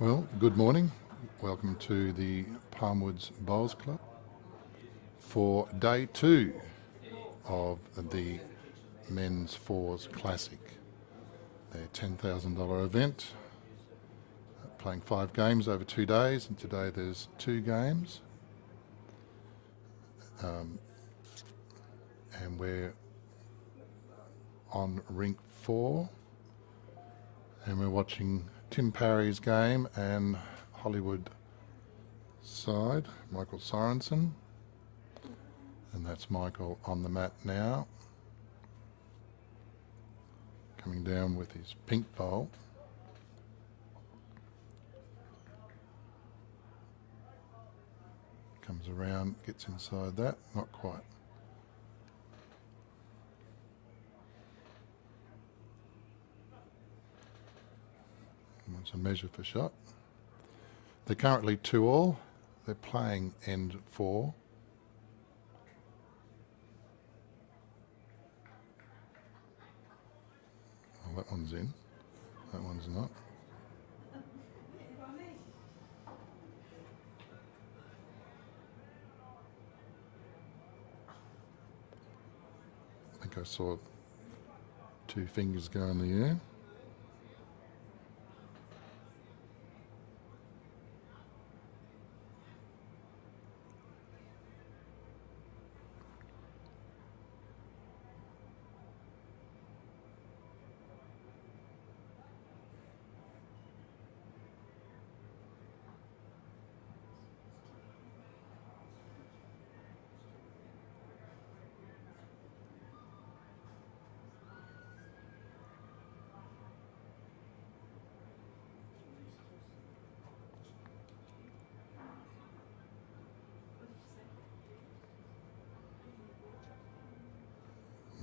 Well, good morning. Welcome to the Palmwoods Bowls Club for day two of the Men's Fours Classic, their $10,000 event, playing 5 games over 2 days, and today there's 2 games. And we're on rink 4, and we're watching Tim Parry's game and Hollywood side, Michael Sorensen. And that's Michael on the mat now, coming down with his pink bowl. Comes around, gets inside that, not quite. Wants a measure for shot. They're currently 2-all. They're playing end 4. Well, that one's in. That one's not. I think I saw 2 fingers go in the air.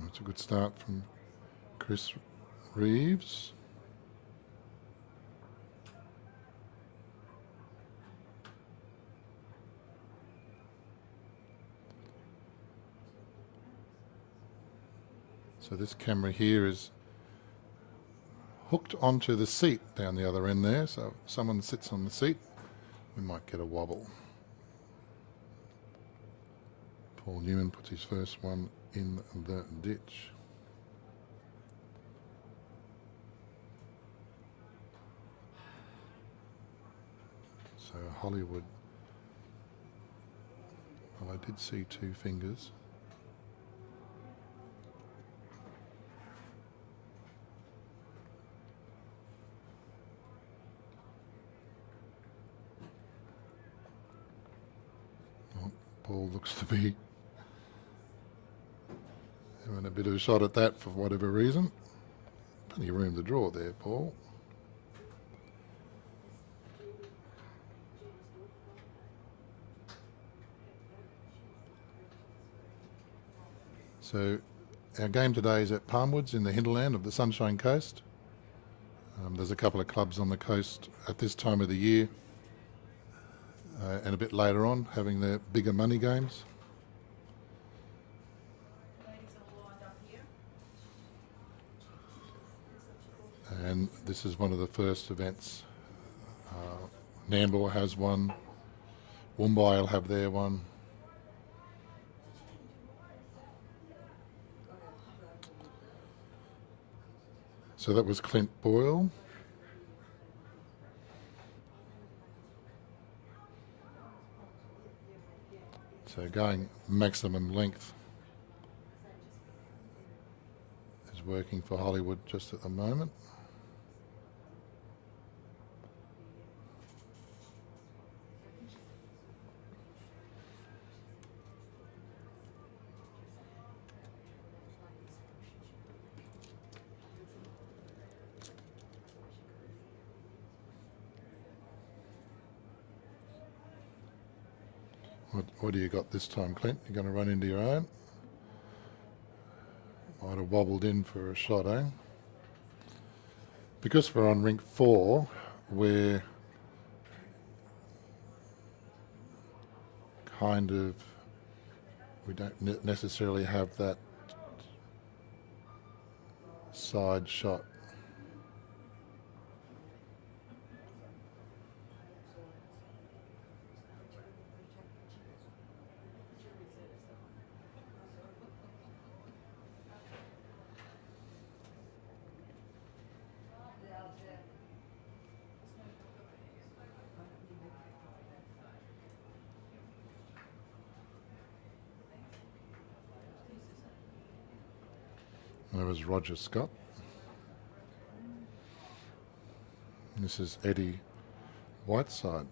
That's a good start from Chris Reeves. So this camera here is hooked onto the seat down the other end there, so if someone sits on the seat, we might get a wobble. Paul Newman puts his first one in the ditch. So Hollywood, well, I did see 2 fingers. Well, Paul looks to be having a bit of a shot at that for whatever reason. Plenty of room to draw there, Paul. So our game today is at Palmwoods in the hinterland of the Sunshine Coast. There's a couple of clubs on the coast at this time of the year and a bit later on having their bigger money games. And this is one of the first events. Nambour has one. Woombye will have their one. So that was Clint Boyle. So going maximum length is working for Hollywood just at the moment. What do you got this time, Clint? You're going to run into your own? Might have wobbled in for a shot, eh? Because we're on rink 4, we're kind of, we don't necessarily have that side shot. There was Roger Scott. This is Eddie Whiteside.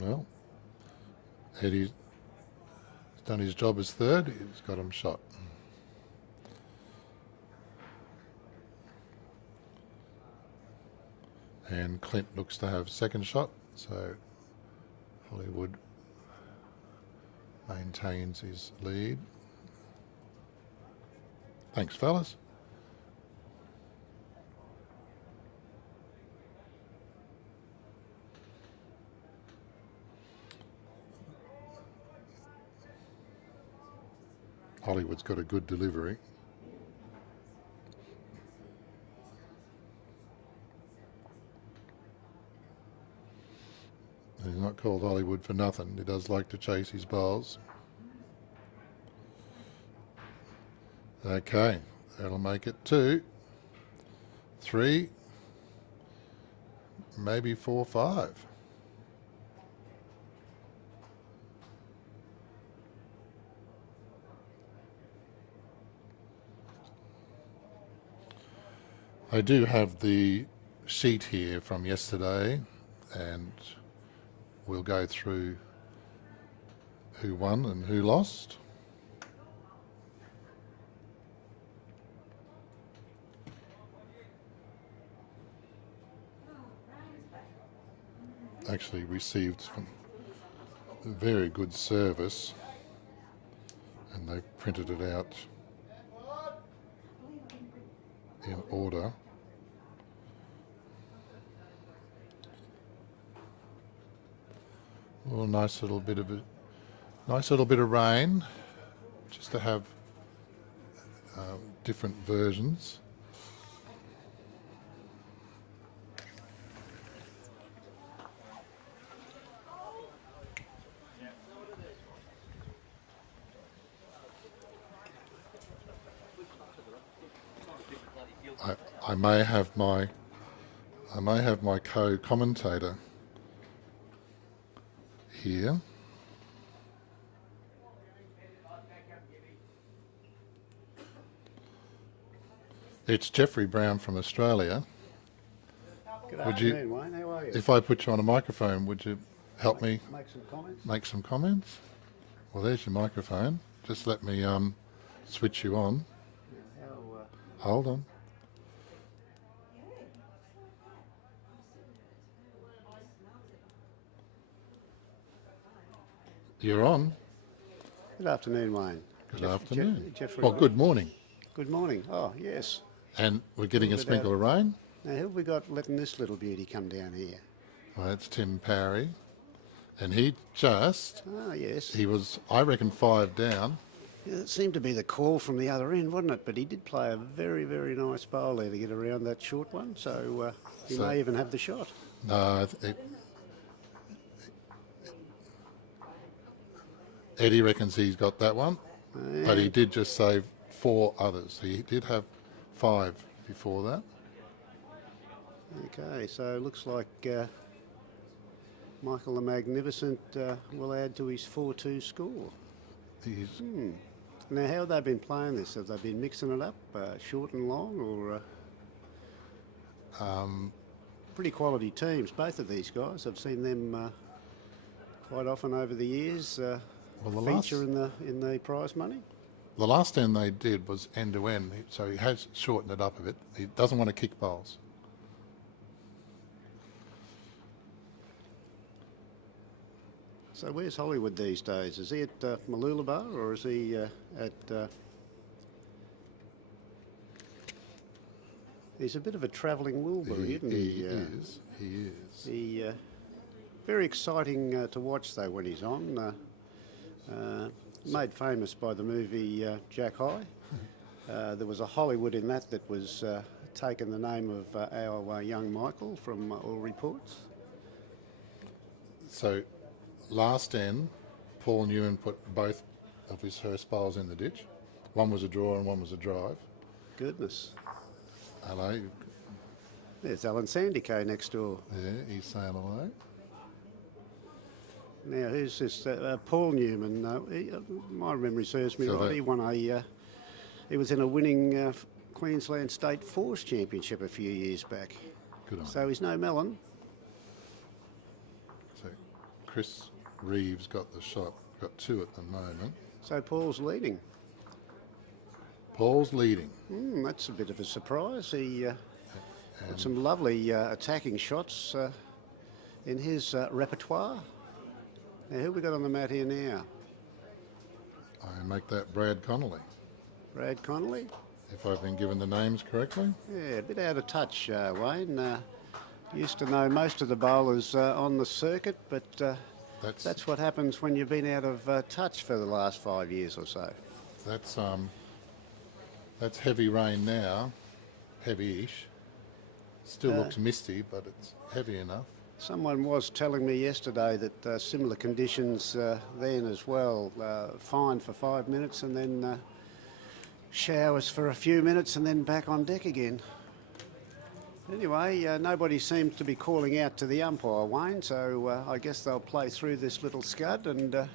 Well, Eddie's done his job as third. He's got him shot. And Clint looks to have second shot, so Hollywood maintains his lead. Thanks, fellas. Hollywood's got a good delivery. And he's not called Hollywood for nothing. He does like to chase his bowls. Okay, that'll make it 2, 3, maybe 4, 5. I do have the sheet here from yesterday, and we'll go through who won and who lost. Actually received from a very good service, and they printed it out in order. Well, nice little bit of rain, just to have different versions. I may have my co-commentator here. It's Jeffrey Brown from Australia. Good afternoon, Wayne. How are you? If I put you on a microphone, would you help me make some comments? Well, there's your microphone. Just let me switch you on. Hold on. You're on. Good afternoon, Wayne. Good afternoon. Jeffrey. Well, good morning. Good morning. Oh, yes. And we're getting a sprinkle of rain. Now, who have we got letting this little beauty come down here? Well, that's Tim Parry. And he just... Oh, yes. He was, I reckon, 5 down. Yeah, it seemed to be the call from the other end, wasn't it? But he did play a very, very nice bowl there to get around that short one. So he may even have the shot. No, Eddie reckons he's got that one. Yeah. But he did just save 4 others. He did have 5 before that. Okay, so it looks like Michael the Magnificent will add to his 4-2 score. Now, how have they been playing this? Have they been mixing it up, short and long, or pretty quality teams, both of these guys? I've seen them quite often over the years feature in the prize money. The last end they did was end to end, so he has shortened it up a bit. He doesn't want to kick bowls. So where's Hollywood these days? Is he at Mooloolaba, or is he at... He's a bit of a travelling Wilbury, isn't he? He is. Very exciting to watch, though, when he's on. made famous by the movie Jack High. There was a Hollywood in that was taken the name of our young Michael from all reports. So, last end, Paul Newman put both of his first bowls in the ditch. One was a draw and one was a drive. Goodness. Hello. There's Alan Sandico next door. Yeah, he's saying hello. Now, who's this? Paul Newman. My memory serves me So right. He won a. He was in a winning Queensland State Force Championship a few years back. Good on him. So he's no melon. So, Chris Reeves got the shot. Got two at the moment. So Paul's leading. Paul's leading. That's a bit of a surprise. He had some lovely attacking shots in his repertoire. Now, who we got on the mat here now? I make that Brad Connolly, Brad Connolly? if I've been given the names correctly. Yeah, a bit out of touch, Wayne. Used to know most of the bowlers on the circuit, but that's what happens when you've been out of touch for the last 5 years or so. That's heavy rain now, heavy-ish. Still looks misty, but it's heavy enough. Someone was telling me yesterday that similar conditions then as well. Fine for 5 minutes and then showers for a few minutes and then back on deck again. Anyway, nobody seems to be calling out to the umpire, Wayne, so I guess they'll play through this little scud and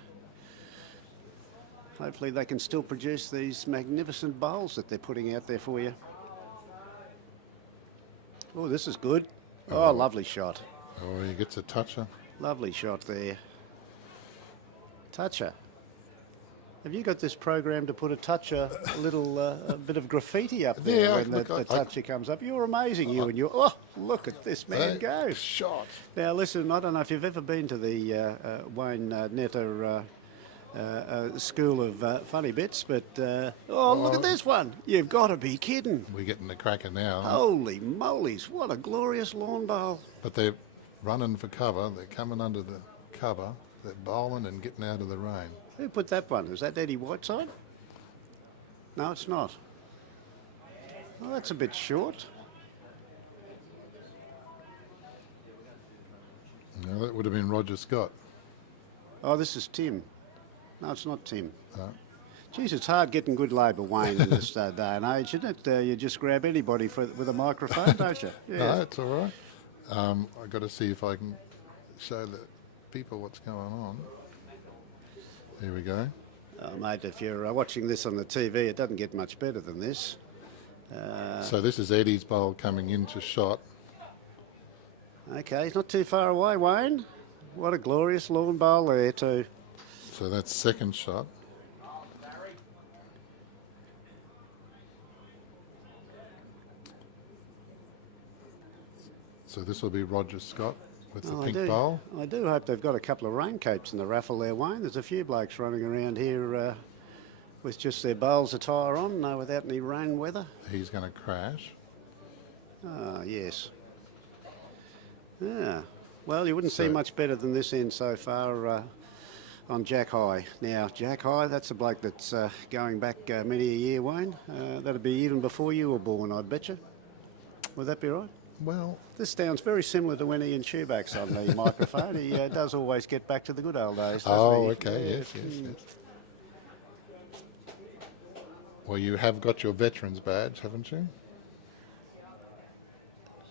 hopefully they can still produce these magnificent bowls that they're putting out there for you. Oh, this is good. Oh, lovely shot. Oh, he gets a toucher. Lovely shot there. Toucher. Have you got this program to put a toucher, a little a bit of graffiti up there Yeah, when the toucher comes up? You're amazing, you and your... Oh, look at this man go. Shot. Now, listen, I don't know if you've ever been to the Wayne Netter School of Funny Bits, but... look at this one. You've got to be kidding. We're getting the cracker now. Holy moly's, what a glorious lawn bowl. But they're running for cover. They're coming under the cover. They're bowling and getting out of the rain. Who put that one? Is that Eddie Whiteside? No, it's not. Well, that's a bit short. No, that would have been Roger Scott. Oh, this is Tim. No, it's not Tim. Geez, it's hard getting good labour, Wayne, in this day and age, isn't it? You just grab anybody with a microphone, don't you? Yeah. No, it's all right. I've got to see if I can show the people what's going on. Here we go. Oh, mate, if you're watching this on the TV, it doesn't get much better than this. So this is Eddie's bowl coming into shot. Okay, he's not too far away, Wayne. What a glorious lawn bowl there too. So that's second shot. So this will be Roger Scott with the pink bowl. I do hope they've got a couple of raincoats in the raffle there, Wayne. There's a few blokes running around here with just their bowls attire on, without any rain weather. He's going to crash. Ah, yes. Yeah. Well, you wouldn't see much better than this end so far on Jack High. Now, Jack High, that's a bloke that's going back many a year, Wayne. That'd be even before you were born, I'd bet you. Would that be right? Well, this sounds very similar to when Ian Schubach's on the microphone. He does always get back to the good old days. Oh, okay, yes. Well, you have got your veteran's badge, haven't you?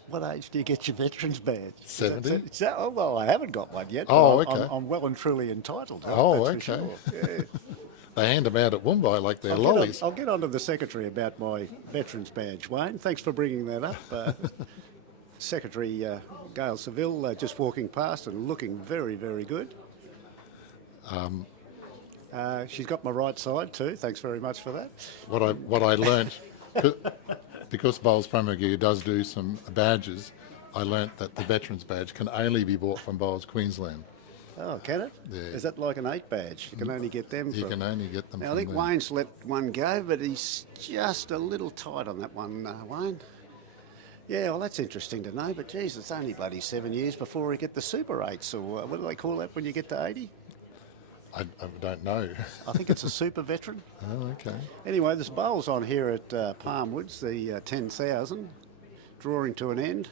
What age do you get your veteran's badge? 70. Oh, well, I haven't got one yet. Oh, okay. I'm well and truly entitled. Oh, that's okay. For sure. Yeah. They hand them out at Woombai like they're lollies. I'll get on to the secretary about my veteran's badge, Wayne. Thanks for bringing that up. Secretary Gail Seville just walking past and looking very, very good. She's got my right side too. Thanks very much for that. What I learnt, because Bowls Premier Gear does do some badges, I learnt that the veterans badge can only be bought from Bowls Queensland. Oh, can it? Yeah. Is that like an 8 badge? You can only get them You can only get them now, from I think there. Wayne's let one go, but he's just a little tight on that one, Wayne. Yeah, well, that's interesting to know, but geez, it's only bloody 7 years before we get the Super 8s, or what do they call that when you get to 80? I don't know. I think it's a super veteran. Oh, okay. Anyway, there's bowls on here at Palmwoods, the 10,000, drawing to an end.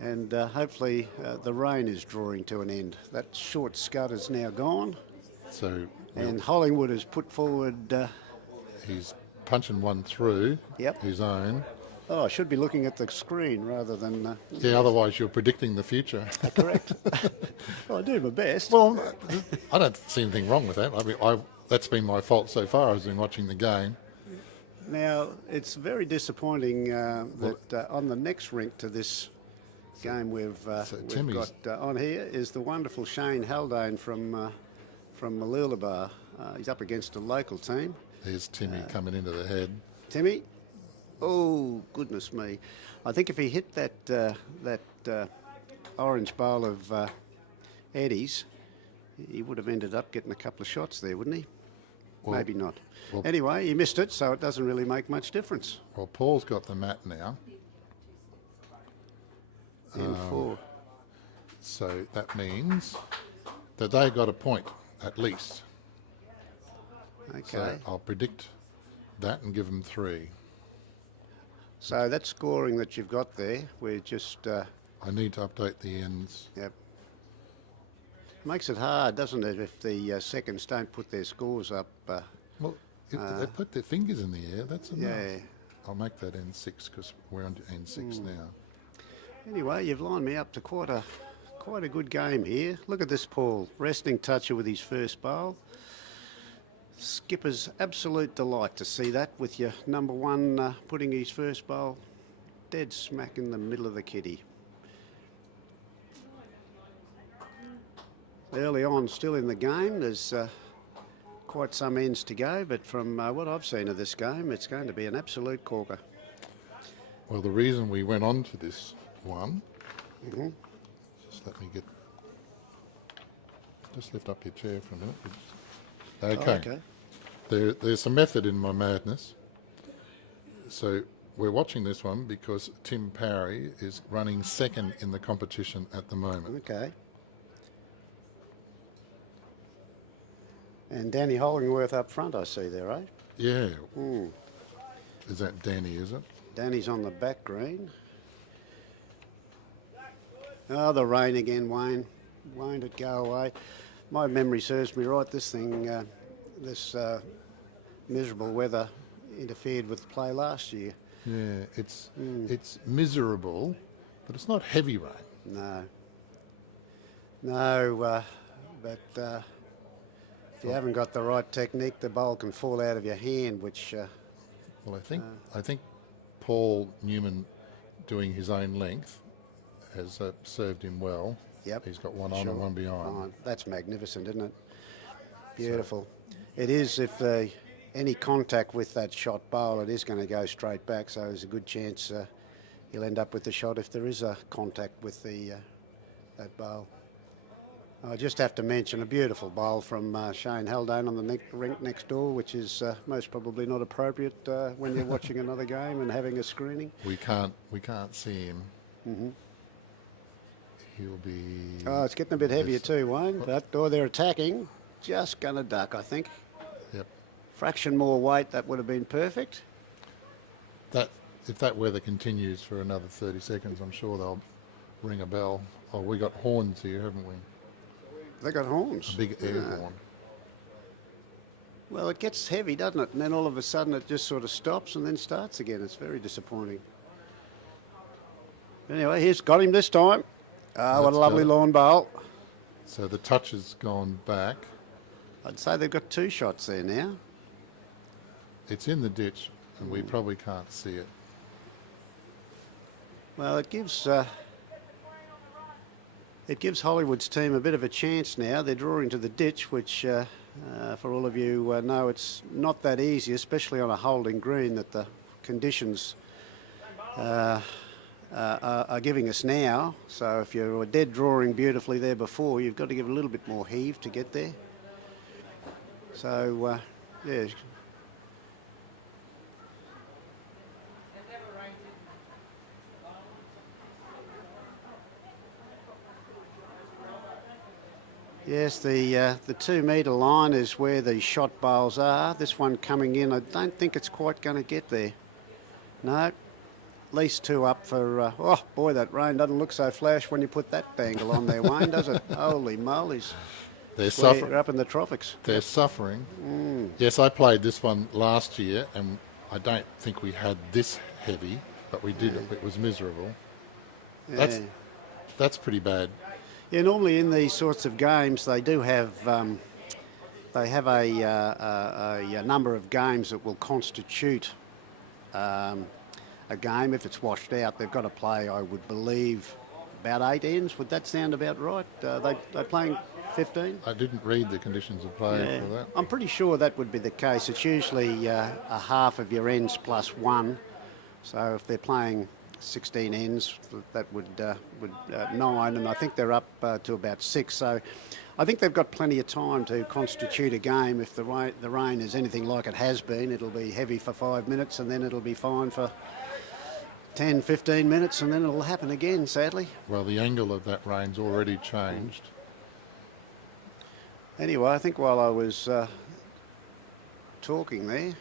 And hopefully the rain is drawing to an end. That short scud is now gone. So And Hollingwood has put forward... he's punching one through Yep. his own. Oh, I should be looking at the screen rather than... Yeah, otherwise you're predicting the future. Correct. Well, I do my best. Well, I don't see anything wrong with that. I mean, that's been my fault so far. I've been watching the game. Now, it's very disappointing that on the next rink to this game we've got on here is the wonderful Shane Haldane from Mooloolaba. He's up against a local team. There's Timmy coming into the head. Timmy? Oh, goodness me. I think if he hit that orange bowl of Eddie's, he would have ended up getting a couple of shots there, wouldn't he? Well, maybe not. Well, anyway, he missed it, so it doesn't really make much difference. Well, Paul's got the mat now. In 4. So that means that they got a point, at least. Okay. So I'll predict that and give them 3. So that scoring that you've got there, we're just... I need to update the ends. Yep. Makes it hard, doesn't it, if the seconds don't put their scores up. Well, if they put their fingers in the air, that's enough. Yeah. I'll make that N6 because we're on to N6 now. Anyway, you've lined me up to quite a good game here. Look at this Paul, resting toucher with his first bowl. Skipper's absolute delight to see that with your number 1 putting his first bowl dead smack in the middle of the kitty. Early on, still in the game, there's quite some ends to go, but from what I've seen of this game, it's going to be an absolute corker. Well, the reason we went on to this one, just let me just lift up your chair for a minute. Okay. There's some method in my madness. So we're watching this one because Tim Parry is running second in the competition at the moment. Okay. And Danny Hollingworth up front, I see there, right? Yeah. Is that Danny, is it? Danny's on the back green. Oh, the rain again, Wayne. Won't it go away? My memory serves me right. This thing, this miserable weather interfered with play last year. Yeah, it's miserable, but it's not heavy rain. No, but if you haven't got the right technique, the bowl can fall out of your hand, which... well, I think Paul Newman doing his own length has served him well. Yep. He's got one on and one behind. Oh, that's magnificent, isn't it? Beautiful. It is, if any contact with that shot bowl, it is going to go straight back, so there's a good chance he'll end up with the shot if there is a contact with that bowl. I just have to mention a beautiful bowl from Shane Haldane on the rink next door, which is most probably not appropriate when you're watching another game and having a screening. We can't see him. He'll be... Oh, it's getting a bit heavier too, Wayne. But they're attacking. Just going to duck, I think. Yep. Fraction more weight, that would have been perfect. If that weather continues for another 30 seconds, I'm sure they'll ring a bell. Oh, we got horns here, haven't we? They got horns. A big air horn. Well, it gets heavy, doesn't it? And then all of a sudden it just sort of stops and then starts again. It's very disappointing. Anyway, he's got him this time. What a lovely lawn bowl. So the touch has gone back. I'd say they've got 2 shots there now. It's in the ditch and we probably can't see it. Well, it gives Hollywood's team a bit of a chance now. They're drawing to the ditch, which for all of you know, it's not that easy, especially on a holding green, that the conditions are giving us now. So if you're dead drawing beautifully there before, you've got to give a little bit more heave to get there. So, yeah. Yes, the 2 metre line is where the shot bowls are. This one coming in, I don't think it's quite going to get there. No, at least 2 up for, oh boy, that rain doesn't look so flash when you put that bangle on there, Wayne, does it? Holy moly's. We're up in the tropics. They're suffering. Yes, I played this one last year, and I don't think we had this heavy, but we did. It was miserable. Yeah. That's pretty bad. Yeah, normally in these sorts of games, they do have a number of games that will constitute a game. If it's washed out, they've got to play, I would believe, about 8 ends. Would that sound about right? They're playing 15? I didn't read the conditions of play for that. I'm pretty sure that would be the case. It's usually a half of your ends plus 1. So if they're playing 16 ends, that would 9, and I think they're up to about 6. So I think they've got plenty of time to constitute a game. If the rain is anything like it has been, it'll be heavy for 5 minutes, and then it'll be fine for 10, 15 minutes, and then it'll happen again, sadly. Well, the angle of that rain's already changed. Anyway, I think while I was talking there...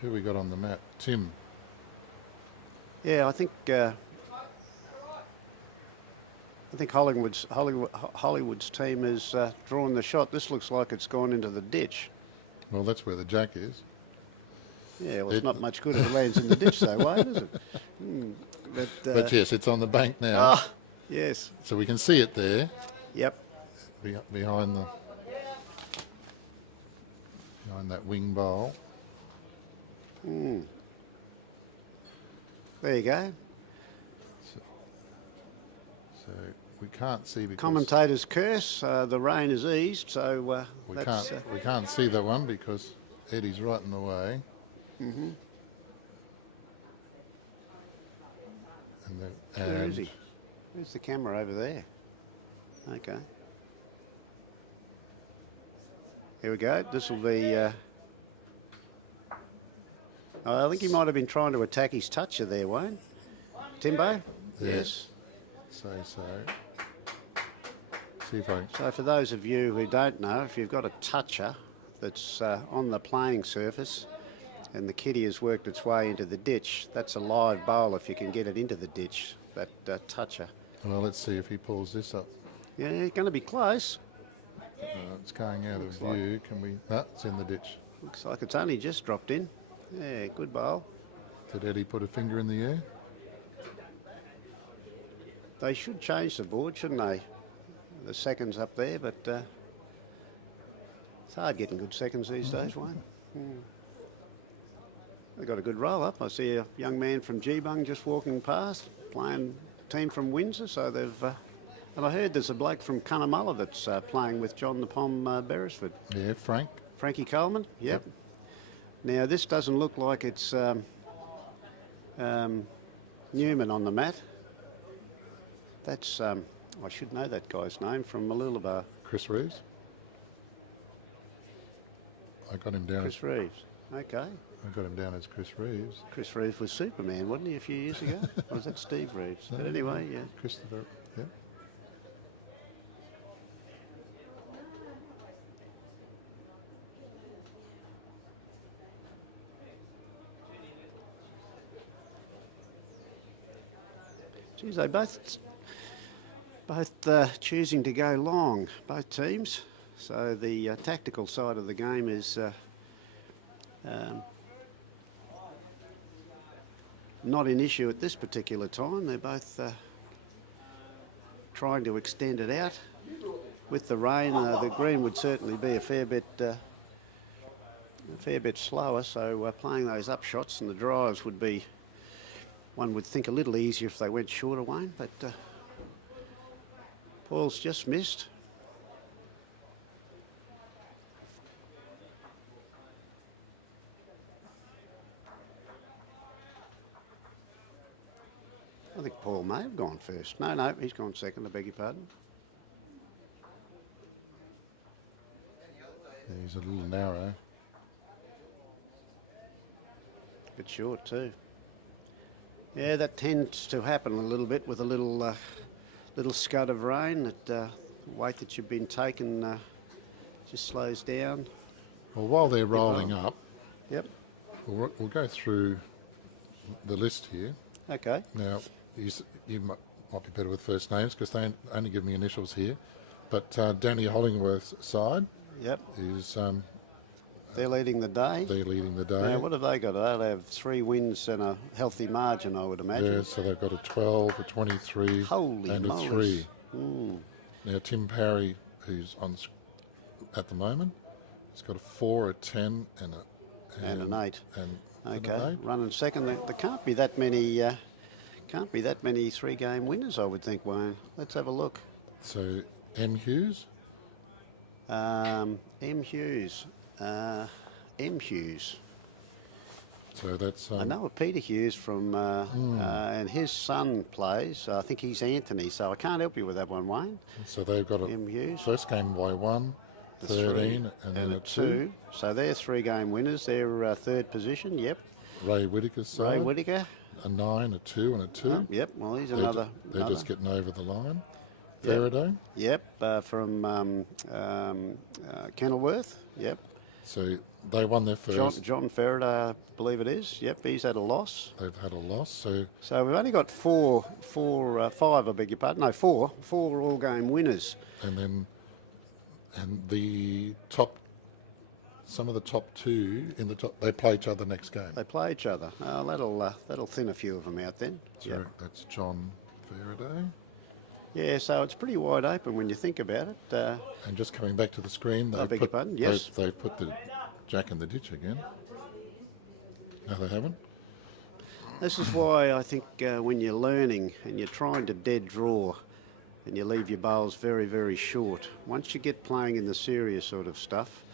Who we got on the mat? Tim. Yeah, I think Hollywood's team has drawn the shot. This looks like it's gone into the ditch. Well, that's where the jack is. Yeah, well, it's not much good if it lands in the ditch, though, Wayne, is it? But yes, it's on the bank now. Ah, yes. So we can see it there. Yep. Behind that wing bowl. There you go. So we can't see because Commentator's curse. The rain has eased, so we can't see that one because Eddie's right in the way. Mm-hmm. Where is he? Where's the camera over there? Okay. Here we go. This will be... I think he might have been trying to attack his toucher there, Wayne. Timbo? Yes. Say so. See if I... So for those of you who don't know, if you've got a toucher that's on the playing surface and the kitty has worked its way into the ditch, that's a live bowl if you can get it into the ditch, that toucher. Well, let's see if he pulls this up. Yeah, it's going to be close. It's going out of view. Can we... No, it's in the ditch. Looks like it's only just dropped in. Yeah, good bowl. Did Eddie put a finger in the air? They should change the board, shouldn't they? The seconds up there, but it's hard getting good seconds these days, Wayne. They've got a good roll up. I see a young man from Geebung just walking past, playing team from Windsor, so they've... and I heard there's a bloke from Cunnamulla that's playing with John the Pom Beresford. Yeah, Frank. Frankie Coleman, yep. Now, this doesn't look like it's Newman on the mat. That's, I should know that guy's name, from Mooloolaba. Chris Reeves. I got him down Chris Reeves, okay. I got him down as Chris Reeves. Chris Reeves was Superman, wasn't he, a few years ago? Or was that Steve Reeves? No, But anyway, yeah. Christopher, yeah. Geez, they both choosing to go long, both teams. So the tactical side of the game is not an issue at this particular time. They're both trying to extend it out. With the rain, the green would certainly be a fair bit slower. So playing those up shots and the drives would be, one would think, a little easier if they went shorter, Wayne. But Paul's just missed. I think Paul may have gone first. No, he's gone second, I beg your pardon. Yeah, he's a little narrow. Bit short too. Yeah, that tends to happen a little bit with a little little scud of rain. That weight that you've been taking just slows down. Well, while they're rolling up, Yep. we'll go through the list here. Okay. Now, you might be better with first names because they only give me initials here. But Danny Hollingworth's side Yep. is They're leading the day. they're leading the day. Now, what have they got? They'll have 3 wins and a healthy margin, I would imagine. Yeah, so they've got a 12, a 23, Holy and mollies. a 3. Mm. Now, Tim Parry, who's on at the moment, has got a 4, a 10, and an 8. And Okay, an 8. running second. There can't be that many. Can't be that many 3-game winners, I would think, Wayne. Let's have a look. So M Hughes. M Hughes. M Hughes. So that's. I know a Peter Hughes from, and his son plays. I think he's Anthony, so I can't help you with that one, Wayne. So they've got a M Hughes. first game by 1, 13, and then a 2. So they're 3-game winners. They're third position. Yep. Ray Whittaker's side. Ray Whittaker. A 9, a 2, and a 2. Yep. Well, he's They're another. just getting over the line. Yep. Faraday. Yep. From Kenilworth. Yep. So they won their first. John Faraday, I believe it is. Yep, he's had a loss. They've had a loss. So we've only got five, I beg your pardon. No, four all-game winners. And the top, some of the top 2 in the top, they play each other next game. They play each other. That'll thin a few of them out then. So Yep. that's John Faraday. Yeah, so it's pretty wide open when you think about it. And just coming back to the screen, I beg your pardon, yes. they put the Jack in the ditch again. No, they haven't. This is why I think when you're learning and you're trying to dead draw and you leave your bowls very, very short, once you get playing in the serious sort of stuff,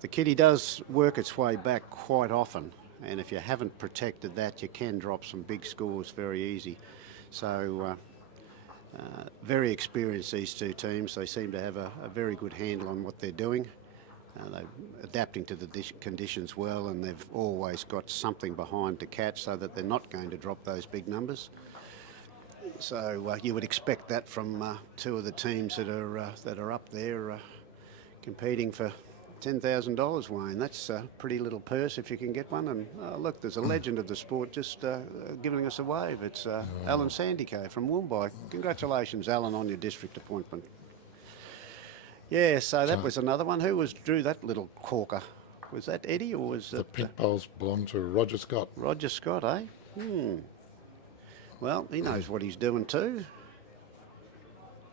the kitty does work its way back quite often. And if you haven't protected that, you can drop some big scores very easy. So very experienced, these 2 teams. They seem to have a very good handle on what they're doing. They're adapting to the conditions well, and they've always got something behind to catch so that they're not going to drop those big numbers. So you would expect that from 2 of the teams that are up there competing for $10,000, Wayne. That's a pretty little purse if you can get one. And look, there's a legend of the sport just giving us a wave. It's Alan Sandico from Woombai. Congratulations, Alan, on your district appointment. Yeah, so that was another one. Who drew that little corker? Was that Eddie or was The it... pink bowls belong to Roger Scott. Roger Scott, eh? Well, he knows what he's doing too.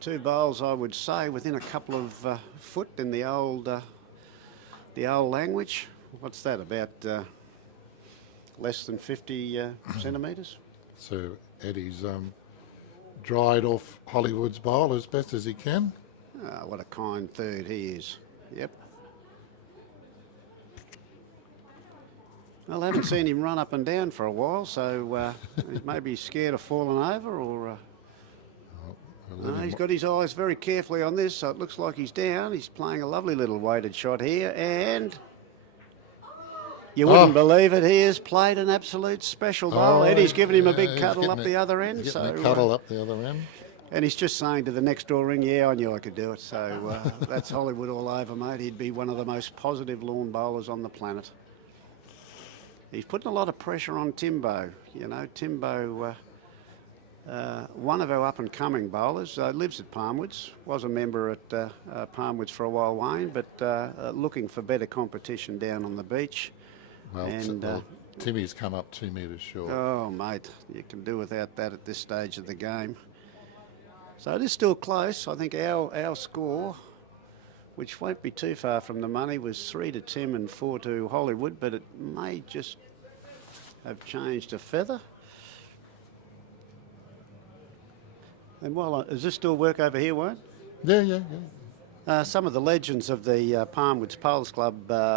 2 bowls, I would say, within a couple of foot in the old language. What's that, about less than 50 centimetres? So Eddie's dried off Hollywood's bowl as best as he can. What a kind third he is. Yep. Well, I haven't seen him run up and down for a while, so he's maybe scared of falling over or... No, he's got his eyes very carefully on this, so it looks like he's down. He's playing a lovely little weighted shot here, and you wouldn't believe it, he has played an absolute special bowl. Eddie's given him a big cuddle up the other end. He's getting a cuddle up the other end. And he's just saying to the next door ring, yeah, I knew I could do it. So that's Hollywood all over, mate. He'd be one of the most positive lawn bowlers on the planet. He's putting a lot of pressure on Timbo. You know, Timbo... one of our up-and-coming bowlers, lives at Palmwoods, was a member at Palmwoods for a while, Wayne, but looking for better competition down on the beach. Well, Timmy's come up 2 metres short. Oh, mate, you can do without that at this stage of the game. So it is still close. I think our score, which won't be too far from the money, was 3 to Tim and 4 to Hollywood, but it may just have changed a feather. And does this still work over here, Wayne? Yeah. Some of the legends of the Palmwoods Bowls Club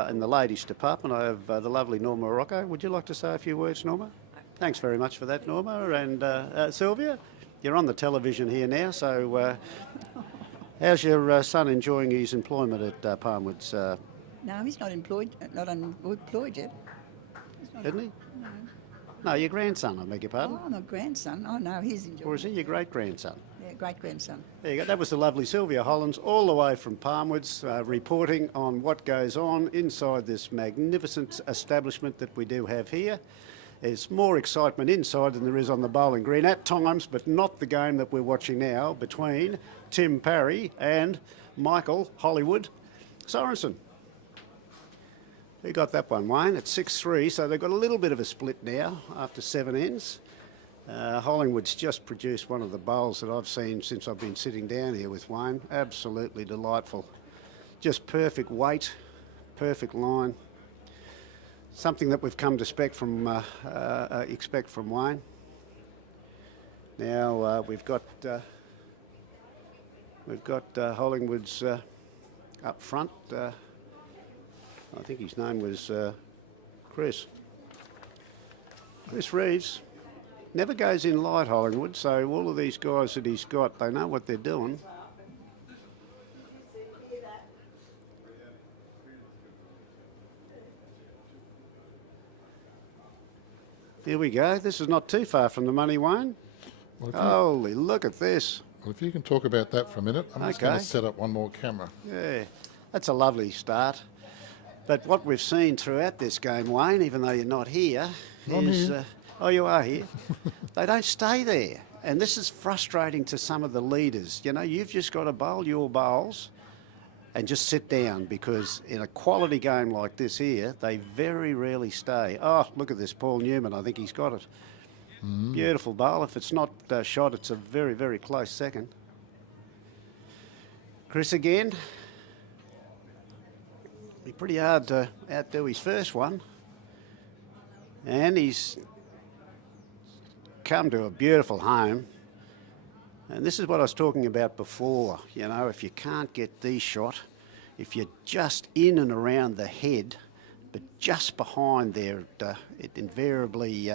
in the ladies department. I have the lovely Norma Rocco. Would you like to say a few words, Norma? Thanks very much for that, Norma. And Sylvia, you're on the television here now, so how's your son enjoying his employment at Palmwoods? No, he's not employed, not unemployed yet. Isn't he? No. No, your grandson, I beg your pardon. Oh, my grandson. Oh, no, he's enjoying Or is he it. your great-grandson? Yeah, great-grandson. There you go. That was the lovely Sylvia Hollands, all the way from Palmwoods, reporting on what goes on inside this magnificent establishment that we do have here. There's more excitement inside than there is on the bowling green at times, but not the game that we're watching now between Tim Parry and Michael Hollywood Sorensen. Who got that one, Wayne? It's 6-3, so they've got a little bit of a split now after 7 ends. Hollingwood's just produced one of the bowls that I've seen since I've been sitting down here with Wayne. Absolutely delightful. Just perfect weight, perfect line. Something that we've come to expect from Wayne. Now we've got Hollingwood's up front. I think his name was Chris Reeves. Never goes in light, Hollingwood, so all of these guys that he's got, they know what they're doing. Here we go. This is not too far from the money, Wayne. Well, Holy, look at this. Well, if you can talk about that for a minute, I'm just going to set up one more camera. Yeah, that's a lovely start. But what we've seen throughout this game, Wayne, even though you're not here, is... oh, you are here. They don't stay there. And this is frustrating to some of the leaders. You know, you've just got to bowl your bowls and just sit down, because in a quality game like this here, they very rarely stay. Oh, look at this, Paul Newman. I think he's got it. Beautiful bowl. If it's not shot, it's a very, very close second. Chris again. Be pretty hard to outdo his first one. And he's come to a beautiful home. And this is what I was talking about before. You know, if you can't get these shot, if you're just in and around the head, but just behind there, it invariably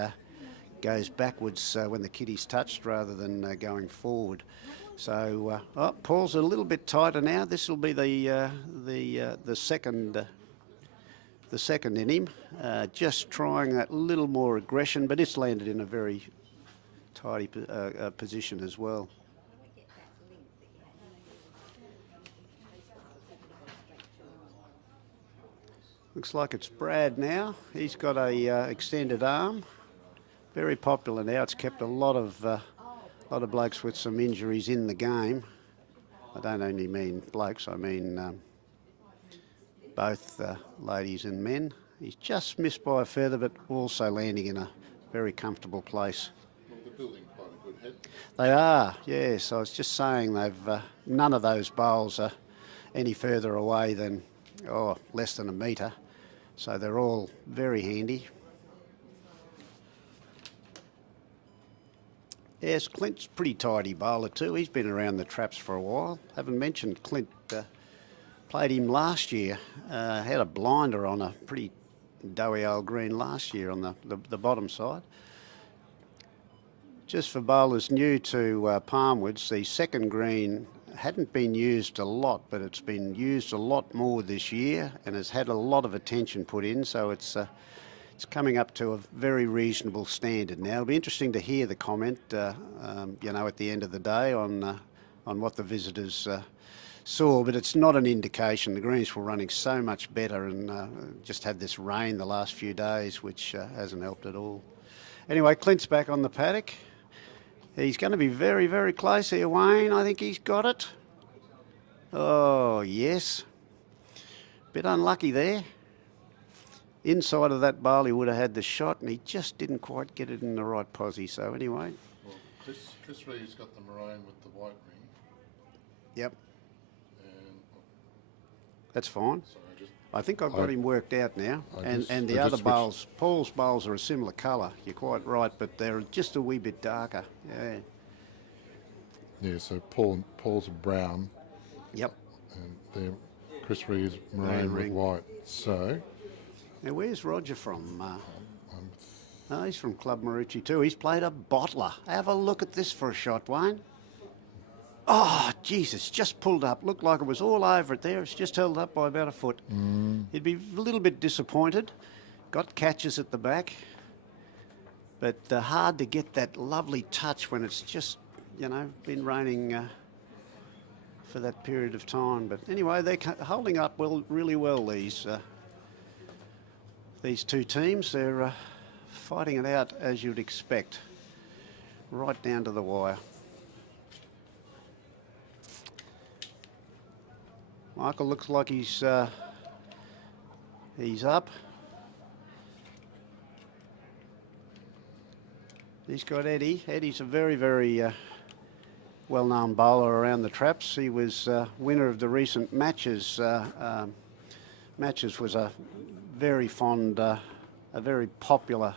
goes backwards when the kiddie's touched rather than going forward. So, Paul's a little bit tighter now. This will be the second in him. Just trying that little more aggression, but it's landed in a very tidy position as well. Looks like it's Brad now. He's got a extended arm. Very popular now. It's kept a lot of blokes with some injuries in the game. I don't only mean blokes, I mean both ladies and men. He's just missed by a feather, but also landing in a very comfortable place. Well, they're building quite a good head. They are, yes. I was just saying they've none of those bowls are any further away than less than a metre. So they're all very handy. Yes, Clint's pretty tidy bowler too. He's been around the traps for a while. Haven't mentioned Clint played him last year. Had a blinder on a pretty doughy old green last year on the bottom side. Just for bowlers new to Palmwoods, the second green hadn't been used a lot, but it's been used a lot more this year and has had a lot of attention put in. So it's coming up to a very reasonable standard now. It'll be interesting to hear the comment, you know, at the end of the day on what the visitors saw, but it's not an indication. The greens were running so much better and just had this rain the last few days, which hasn't helped at all. Anyway, Clint's back on the paddock. He's going to be very, very close here, Wayne. I think he's got it. Oh, yes. Bit unlucky there. Inside of that bowl, he would have had the shot, and he just didn't quite get it in the right posie. So anyway. Well, Chris Reeves got the maroon with the white ring. Yep. And that's fine. sorry, I think I've got him worked out now. And the other bowls, Paul's bowls are a similar colour. You're quite right, but they're just a wee bit darker. Yeah. Yeah, so Paul's brown. Yep. And there, Chris Reeves maroon with white. So. Now, where's Roger from? Oh, he's from Club Marucci too. He's played a bottler. Have a look at this for a shot, Wayne. Oh, Jesus, just pulled up. Looked like it was all over it there. It's just held up by about a foot. He'd be a little bit disappointed. Got catches at the back. but hard to get that lovely touch when it's just, been raining for that period of time. But anyway, they're holding up really well, these two teams. They're fighting it out as you'd expect, right down to the wire. Michael looks like he's up. He's got Eddie. Eddie's a very, very well-known bowler around the traps. He was winner of the recent Matches. Matches was a very fond, a very popular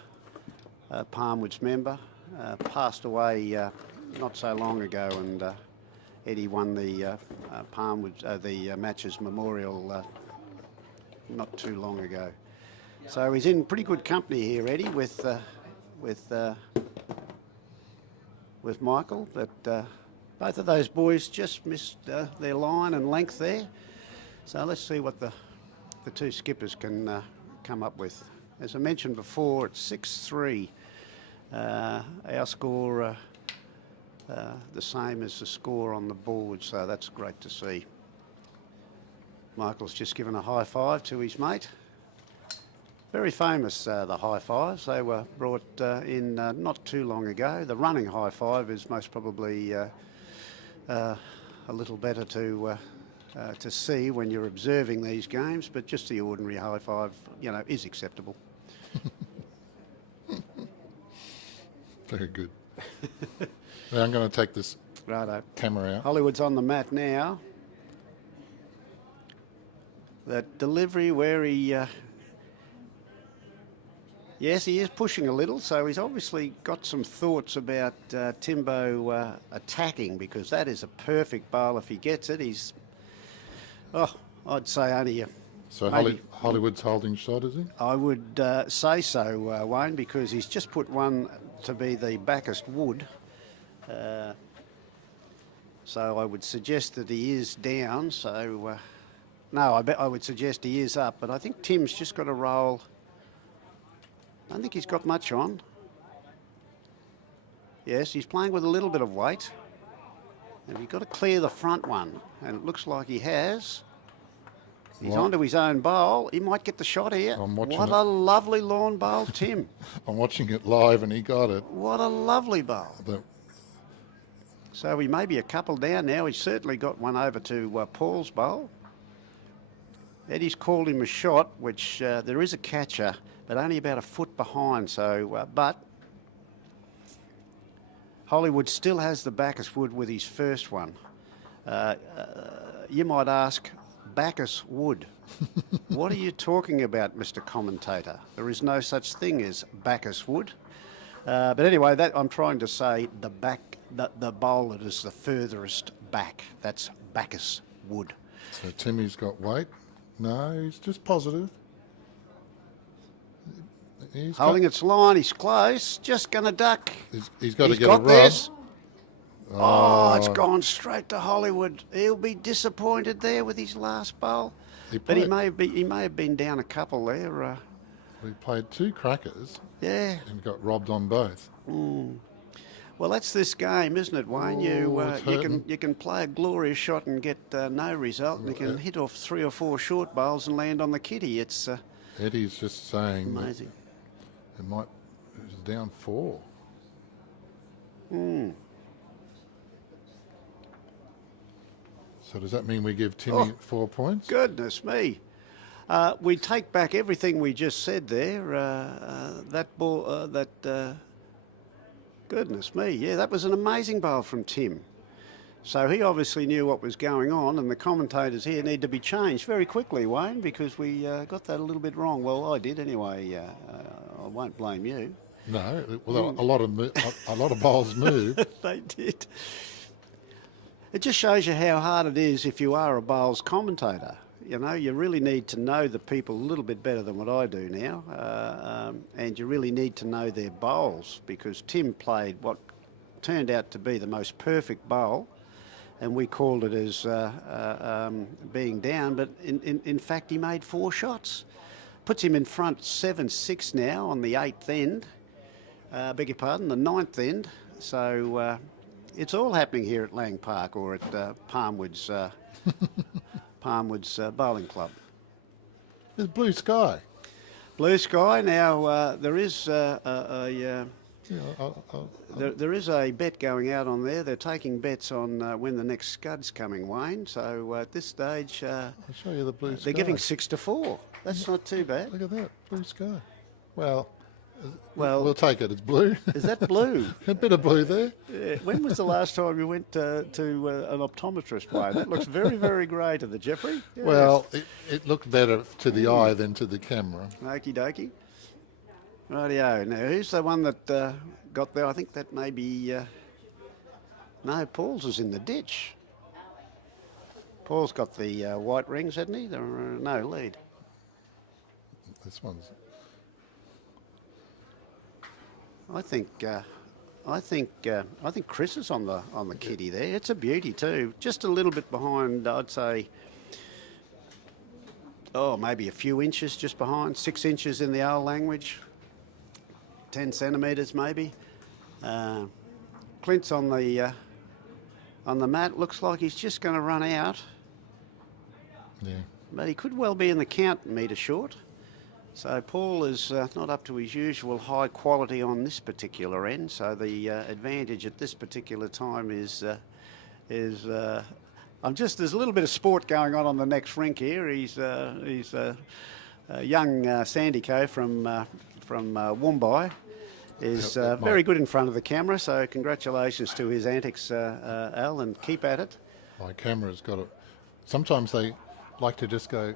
Palmwoods member. Passed away not so long ago, and Eddie won the the Matches Memorial not too long ago. So he's in pretty good company here, Eddie, with Michael. But both of those boys just missed their line and length there. So let's see what the two skippers can come up with. As I mentioned before, it's 6-3. Our score the same as the score on the board, so that's great to see. Michael's just given a high five to his mate. Very famous, the high fives. They were brought in not too long ago. The running high five is most probably a little better to see when you're observing these games, but just the ordinary high five, is acceptable. Very good. Now I'm going to take this camera out. Hollywood's on the mat now. That delivery where he... yes, he is pushing a little, so he's obviously got some thoughts about Timbo attacking, because that is a perfect bowl if he gets it. He's... I'd say only a... So Hollywood's holding shot, is he? I would say so, Wayne, because he's just put one to be the backest wood. So I would suggest that he is down. So no, I would suggest he is up. But I think Tim's just got to roll. I don't think he's got much on. Yes, he's playing with a little bit of weight. And he's got to clear the front one. And it looks like he has. He's onto his own bowl. He might get the shot here. What a lovely lawn bowl, Tim. I'm watching it live and he got it. What a lovely bowl. So he may be a couple down now. He's certainly got one over to Paul's bowl. Eddie's called him a shot, which there is a catcher, but only about a foot behind. So, but Hollywood still has the backest wood with his first one. You might ask, Bacchus Wood. What are you talking about, Mr. Commentator? There is no such thing as Bacchus Wood. But anyway, that I'm trying to say the bowl that is the furthest back. That's Bacchus Wood. So Timmy's got weight. No, he's just positive. He's holding its line. He's close. Just going to duck. He's got to get a rub. This. Oh, it's gone straight to Hollywood. He'll be disappointed there with his last bowl. But he may have been down a couple there. He played two crackers. Yeah. And got robbed on both. Well, that's this game, isn't it, Wayne? You can play a glorious shot and get no result, and you can hit off 3 or 4 short bowls and land on the kitty. It's Eddie's just saying amazing. It's down 4. So does that mean we give Timmy 4 points? Goodness me. We take back everything we just said there. That ball, goodness me, yeah, that was an amazing bowl from Tim. So he obviously knew what was going on, and the commentators here need to be changed very quickly, Wayne, because we got that a little bit wrong. Well, I did anyway. I won't blame you. No, well, a lot of bowls moved. They did. It just shows you how hard it is if you are a bowls commentator. You know, you really need to know the people a little bit better than what I do now, and you really need to know their bowls, because Tim played what turned out to be the most perfect bowl, and we called it as being down, but in fact he made 4 shots. Puts him in front 7-6 now on the 8th end. beg your pardon, the 9th end. So it's all happening here at Lang Park or at Palmwoods Bowling Club. There's blue sky. Blue sky. Now there is there is a bet going out on there. They're taking bets on when the next scud's coming, Wayne. So at this stage, I'll show you the blue sky. they're giving 6-4. That's not too bad. Look at that, blue sky. Well, we'll take it. It's blue. Is that blue? A bit of blue there. Yeah. When was the last time you went to an optometrist, Wayne? That looks very, very grey to the Jeffrey. Yes. Well, it looked better to the eye than to the camera. Okie dokie. Rightio. Now, who's the one that got there? I think that may be... no, Paul's is in the ditch. Paul's got the white rings, hasn't he? No lead. This one's... I think Chris is on the kitty there. It's a beauty too. Just a little bit behind, I'd say. Oh, maybe a few inches just behind. 6 inches in the old language. 10 centimetres maybe. Clint's on the mat. Looks like he's just going to run out. Yeah. But he could well be in the count metre short. So Paul is not up to his usual high quality on this particular end. So the advantage at this particular time is there's a little bit of sport going on the next rink here. He's a young Sandy Co from Woombye. Is very good in front of the camera. So congratulations to his antics, Al, and keep at it. My camera's got it. Sometimes they like to just go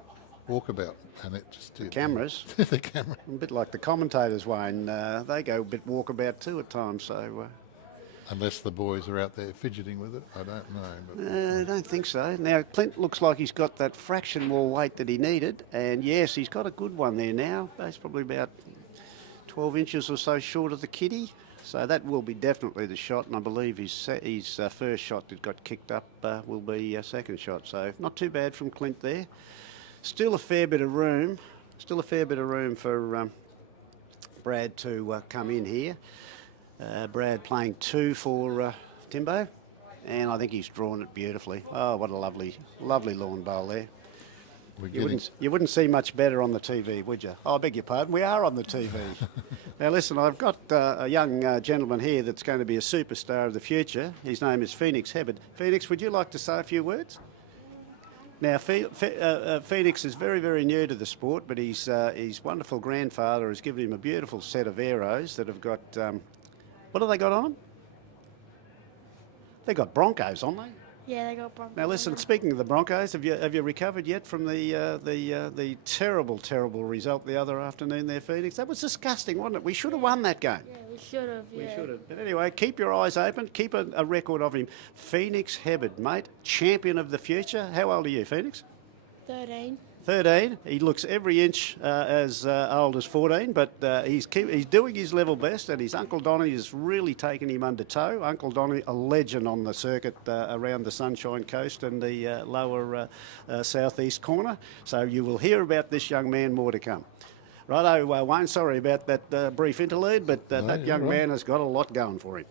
walkabout, and it just did. Cameras? The camera. A bit like the commentators, Wayne. They go a bit walkabout too at times, so... Unless the boys are out there fidgeting with it, I don't know. But I don't think so. Now, Clint looks like he's got that fraction more weight that he needed, and yes, he's got a good one there now. He's probably about 12 inches or so short of the kitty, so that will be definitely the shot, and I believe his first shot that got kicked up will be second shot, so not too bad from Clint there. Still a fair bit of room for Brad to come in here. Brad playing 2 for Timbo, and I think he's drawn it beautifully. Oh, what a lovely lawn bowl there. You wouldn't see much better on the TV, would you? Oh, I beg your pardon, we are on the TV. Now listen, I've got a young gentleman here that's going to be a superstar of the future. His name is Phoenix Hebbard. Phoenix, would you like to say a few words? Now, Phoenix is very, very new to the sport, but his wonderful grandfather has given him a beautiful set of arrows that have got... what have they got on them? They got Broncos on them. Yeah, they got Broncos. Now, listen, speaking of the Broncos, have you recovered yet from the terrible result the other afternoon there, Phoenix? That was disgusting, wasn't it? We should have won that game. Yeah, we should have. Yeah. We should have. But anyway, keep your eyes open. Keep a record of him. Phoenix Hebbard, mate, champion of the future. How old are you, Phoenix? 13. 13. He looks every inch as old as 14, but he's doing his level best, and his Uncle Donny has really taken him under tow. Uncle Donny, a legend on the circuit around the Sunshine Coast and the lower southeast corner. So you will hear about this young man more to come. Righto, Wayne, sorry about that brief interlude, but that young man has got a lot going for him.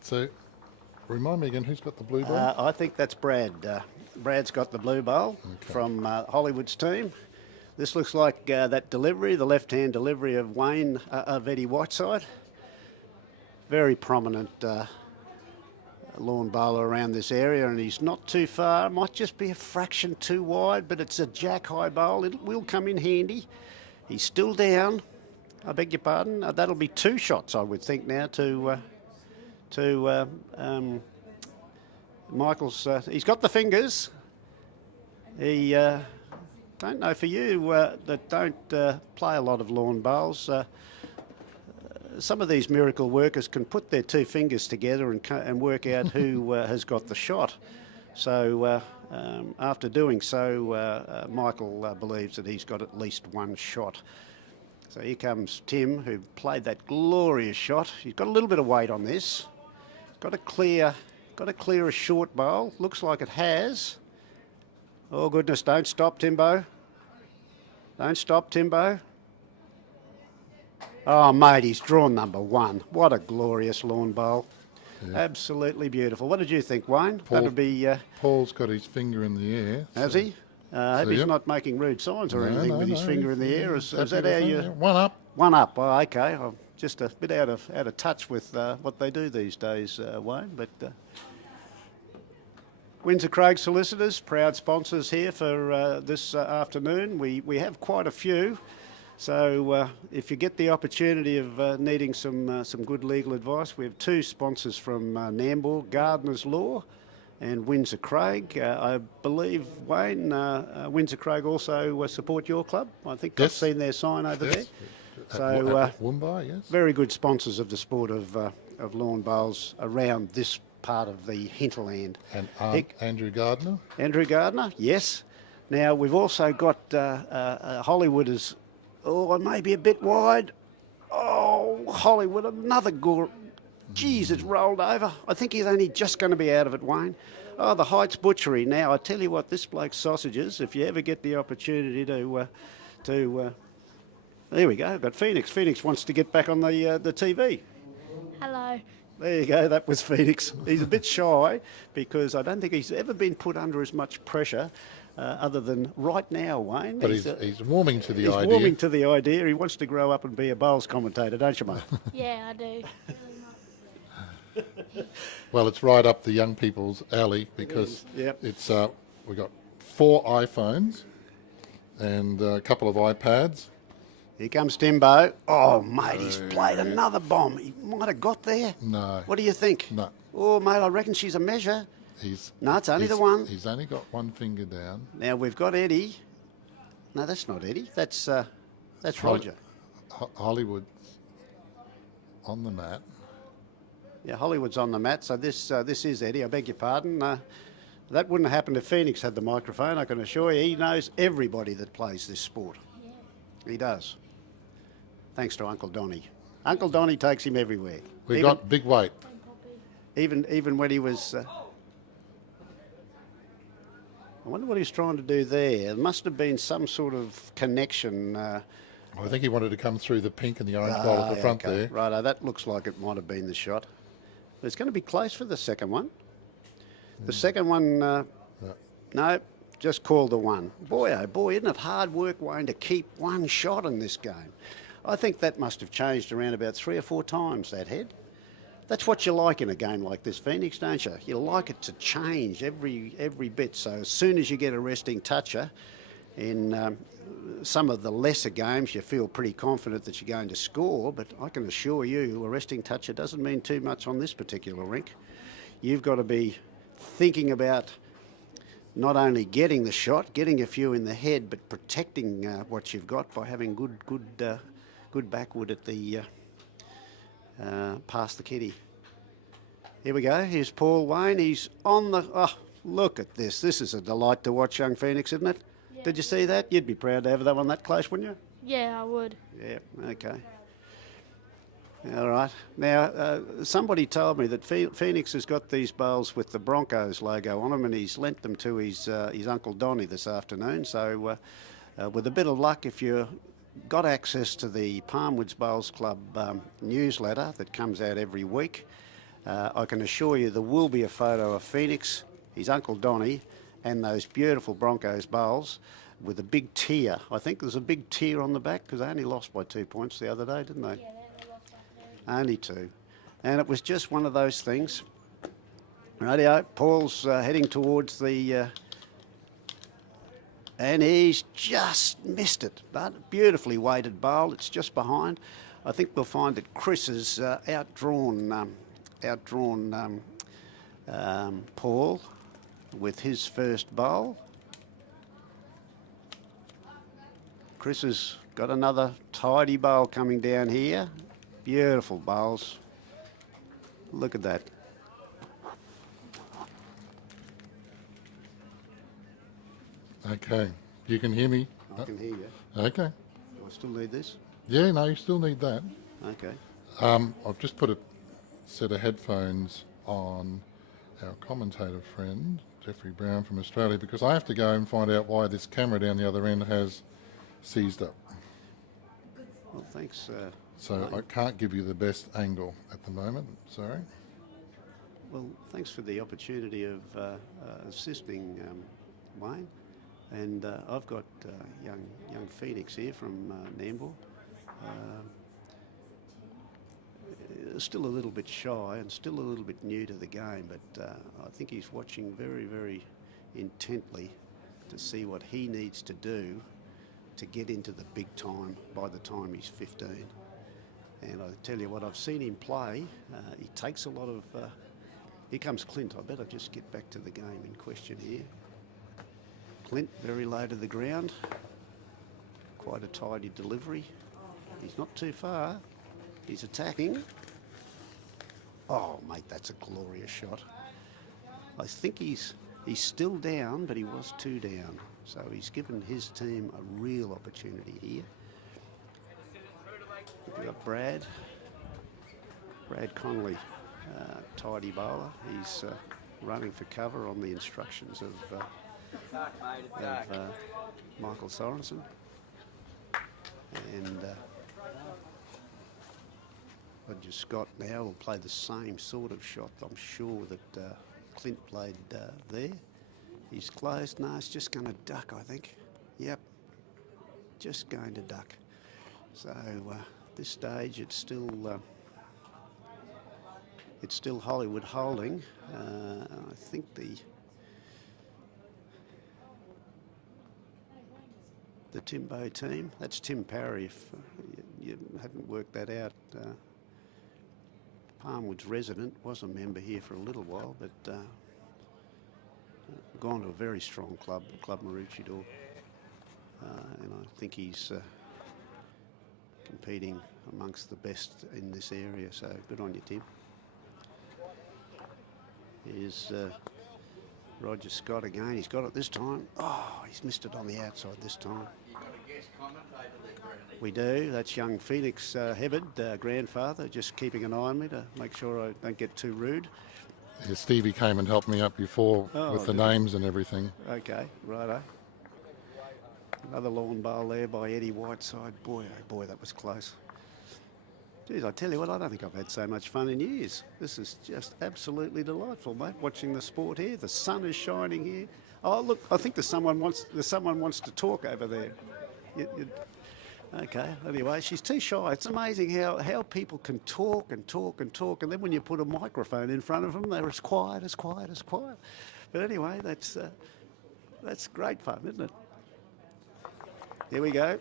So, remind me again, who's got the blue ball? I think that's Brad. Brad's got the blue bowl from Hollywood's team. This looks like that delivery, the left-hand delivery of Wayne of Eddie Whiteside. Very prominent lawn bowler around this area, and he's not too far. Might just be a fraction too wide, but it's a jack-high bowl. It will come in handy. He's still down. I beg your pardon. That'll be 2 shots, I would think, now to Michael's. He's got the fingers. He don't know, for you that don't play a lot of lawn bowls, some of these miracle workers can put their 2 fingers together and work out who has got the shot. So after doing so, Michael believes that he's got at least 1 shot. So here comes Tim, who played that glorious shot. He's got a little bit of weight on this. Got to clear a short bowl. Looks like it has. Oh, goodness, don't stop, Timbo. Don't stop, Timbo. Oh, mate, he's drawn number 1. What a glorious lawn bowl. Absolutely beautiful. What did you think, Wayne? Paul- That'd be... Paul's got his finger in the air. has so- he? I hope he's yep. not making rude signs or No, anything no, with his no, finger in the air. he's Is that happy how with you... that. One up. One up. Oh, okay. I'm just a bit out of touch with what they do these days, Wayne. But Windsor Craig Solicitors, proud sponsors here for this afternoon. We have quite a few. So if you get the opportunity of needing some good legal advice, we have 2 sponsors from Nambour, Gardeners Law and Windsor Craig. I believe, Wayne, Windsor Craig also support your club. I think I've Yes. seen their sign over there. Yes. So At Woomba, yes. very good sponsors of the sport of lawn bowls around this part of the hinterland. And Andrew Gardner. Andrew Gardner, yes. Now we've also got Hollywood as, maybe a bit wide. Oh, Hollywood, another gore. Geez, it's rolled over. I think he's only just going to be out of it, Wayne. Oh, the Heights Butchery. Now, I tell you what, this bloke's sausages, if you ever get the opportunity to there we go, got Phoenix. Phoenix wants to get back on the TV. Hello. There you go, that was Phoenix. He's a bit shy because I don't think he's ever been put under as much pressure other than right now, Wayne. But he's warming to the he's idea. warming to the idea. He wants to grow up and be a bowls commentator, don't you, mate? Yeah, I do. Well, it's right up the young people's alley because Yep. it's we've got 4 iPhones and a couple of iPads. Here comes Timbo. Oh, mate, he's played another bomb. He might have got there. No. What do you think? No. Oh, mate, I reckon she's a measure. No, it's only the one. He's only got one finger down. Now we've got Eddie. No, that's not Eddie. That's Roger. Hollywood's on the mat. Yeah, Hollywood's on the mat. So this is Eddie. I beg your pardon. That wouldn't have happened if Phoenix had the microphone. I can assure you, he knows everybody that plays this sport. He does. Thanks to Uncle Donny. Uncle Donny takes him everywhere. We've got big weight. Even when he was. I wonder what he's trying to do there. There must have been some sort of connection. I think he wanted to come through the pink and the orange bowl at the front there. Righto, that looks like it might have been the shot. But it's going to be close for the second one. The second one, no, just called the one. Boy, oh boy, isn't it hard work, Wayne, to keep one shot in this game? I think that must have changed around about 3 or 4 times, that head. That's what you like in a game like this, Phoenix, don't you? You like it to change every bit. So as soon as you get a resting toucher, in some of the lesser games, you feel pretty confident that you're going to score, but I can assure you a resting toucher doesn't mean too much on this particular rink. You've got to be thinking about not only getting the shot, getting a few in the head, but protecting what you've got by having good backwood at the past the kitty. Here we go. Here's Paul Wayne. He's on the... Oh, look at this. This is a delight to watch, young Phoenix, isn't it? Yeah. Did you see that? You'd be proud to have that one that close, wouldn't you? Yeah, I would. Yeah, okay. All right. Now, somebody told me that Phoenix has got these bowls with the Broncos logo on them, and he's lent them to his Uncle Donny this afternoon. So with a bit of luck, if you got access to the Palmwoods Bowls Club newsletter that comes out every week, I can assure you there will be a photo of Phoenix, his Uncle Donny, and those beautiful Broncos bowls with a big tear. I think there's a big tear on the back because they only lost by 2 points the other day, didn't they? Yeah, they lost that. Only 2. And it was just one of those things. Rightio, Paul's heading towards the... and he's just missed it. But beautifully weighted bowl. It's just behind. I think we'll find that Chris has outdrawn Paul with his first bowl. Chris has got another tidy bowl coming down here. Beautiful bowls. Look at that. Okay. You can hear me? I can hear you. Okay. Do I still need this? Yeah, no, you still need that. Okay. I've just put a set of headphones on our commentator friend, Jeffrey Brown from Australia, because I have to go and find out why this camera down the other end has seized up. Well, thanks So I can't give you the best angle at the moment, sorry. Well, thanks for the opportunity of assisting Wayne. And I've got young Phoenix here from Nambour. Still a little bit shy and still a little bit new to the game, but I think he's watching very, very intently to see what he needs to do to get into the big time by the time he's 15. And I tell you what, I've seen him play. He takes a lot of... here comes Clint. I better just get back to the game in question here. Clint, very low to the ground. Quite a tidy delivery. He's not too far. He's attacking. Oh, mate, that's a glorious shot. I think he's still down, but he was 2 down. So he's given his team a real opportunity here. We've got Brad Connolly, tidy bowler. He's running for cover on the instructions of Michael Sorensen. And Roger Scott now will play the same sort of shot. I'm sure that Clint played there. He's closed. No, it's just going to duck, I think. Yep, just going to duck. So this stage, it's still Hollywood holding. I think the Timbo team. That's Tim Parry. If you haven't worked that out. Palmwood's resident, was a member here for a little while, but gone to a very strong club, Club Maroochydore, and I think he's competing amongst the best in this area, so good on you, Tim. Here's Roger Scott again. He's got it this time. Oh, he's missed it on the outside this time. We do. That's young Phoenix Hebbard, grandfather, just keeping an eye on me to make sure I don't get too rude. Yeah, Stevie came and helped me up before with the names and everything. Okay, righto. Another lawn bowl there by Eddie Whiteside. Boy, oh boy, that was close. Geez, I tell you what, I don't think I've had so much fun in years. This is just absolutely delightful, mate, watching the sport here. The sun is shining here. Oh, look, I think there's someone wants to talk over there. Okay, anyway, she's too shy. It's amazing how people can talk and talk and talk, and then when you put a microphone in front of them, they're as quiet, as quiet, as quiet. But anyway, that's great fun, isn't it? Here we go.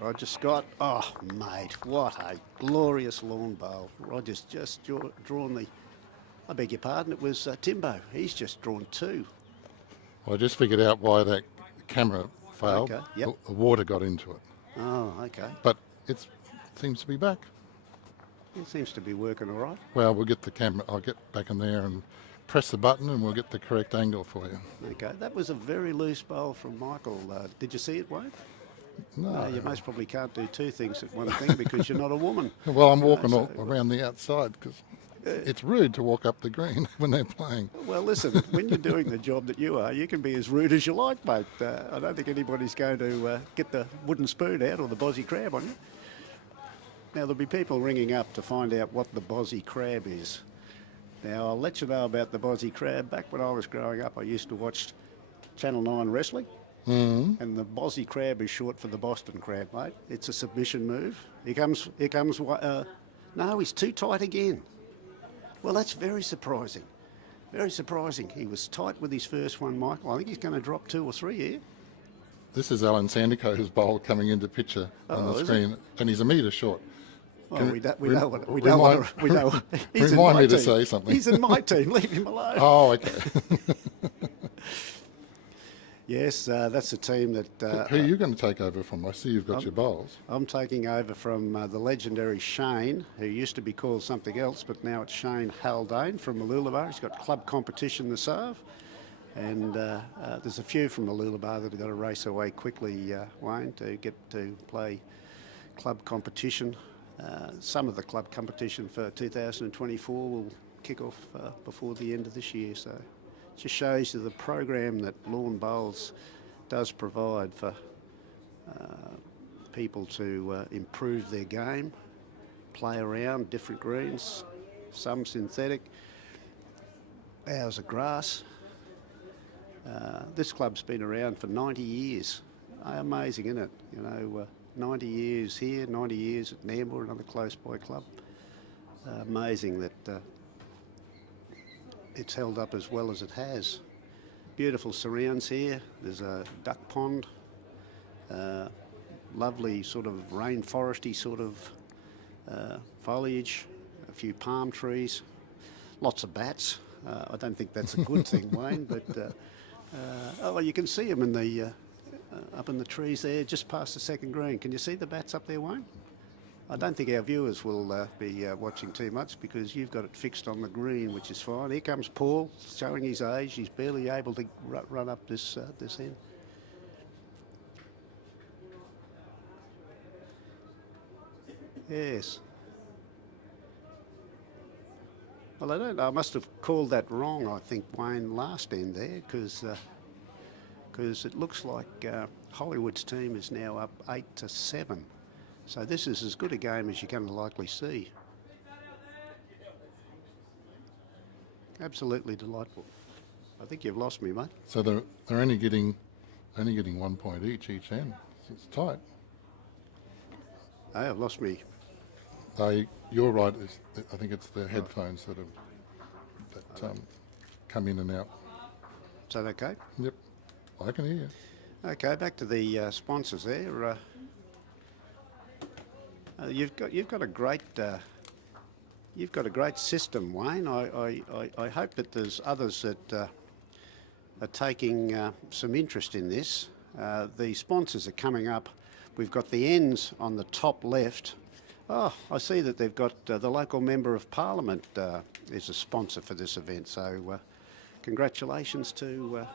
Roger Scott. Oh, mate, what a glorious lawn bowl. Roger's just drawn the... I beg your pardon, it was Timbo. He's just drawn 2. Well, I just figured out why that camera failed. Okay, yep. The water got into it. Oh, okay. But it seems to be back. It seems to be working all right. Well, we'll get the camera. I'll get back in there and press the button and we'll get the correct angle for you. Okay, that was a very loose bowl from Michael. Did you see it, Wayne? No. You most probably can't do 2 things at one thing because you're not a woman. Well, I'm walking all around the outside because it's rude to walk up the green when they're playing. Well, listen, when you're doing the job that you are, you can be as rude as you like, mate. I don't think anybody's going to get the wooden spoon out or the Bozzie crab on you. Now, there'll be people ringing up to find out what the Bozzie crab is. Now, I'll let you know about the Bozzie crab. Back when I was growing up, I used to watch Channel 9 wrestling. Mm-hmm. And the Bozzie crab is short for the Boston crab, mate. It's a submission move. Here comes, no, he's too tight again. Well, that's very surprising. Very surprising. He was tight with his first one, Michael. I think he's going to drop 2 or 3 here. This is Alan Sandicoe's bowl coming into picture on the screen, and he's a metre short. Well, we know. Remind me to say something. He's in my team. Leave him alone. Oh, okay. Yes, that's the team that... Who are you going to take over from? I see you've got your bowls. I'm taking over from the legendary Shane, who used to be called something else, but now it's Shane Haldane from Mooloolaba. He's got club competition this half. And there's a few from Mooloolaba that have got to race away quickly, Wayne, to get to play club competition. Some of the club competition for 2024 will kick off before the end of this year, so... Just shows you the program that Lawn Bowls does provide for people to improve their game, play around different greens, some synthetic, ours are grass. This club's been around for 90 years. Amazing, isn't it? 90 years here, 90 years at Nambour, another close by club. Amazing that it's held up as well as it has. Beautiful surrounds here. There's a duck pond, lovely sort of rainforesty sort of foliage, a few palm trees, lots of bats. I don't think that's a good thing, Wayne, but you can see them in the up in the trees there, just past the second green. Can you see the bats up there, Wayne? I don't think our viewers will be watching too much because you've got it fixed on the green, which is fine. Here comes Paul, showing his age. He's barely able to run up this end. Yes. Well, I don't know. I must have called that wrong, I think, Wayne, last end there, because it looks like Hollywood's team is now up 8-7. So this is as good a game as you're going to likely see. Absolutely delightful. I think you've lost me, mate. So they're only getting 1 point each end. It's tight. Oh, I've lost me. You're right. I think it's the headphones that come in and out. Is that okay? Yep, I can hear you. Okay, back to the sponsors there. You've got a great system, Wayne. I hope that there's others that are taking some interest in this. The sponsors are coming up. We've got the ends on the top left. Oh, I see that they've got the local member of Parliament is a sponsor for this event. So congratulations to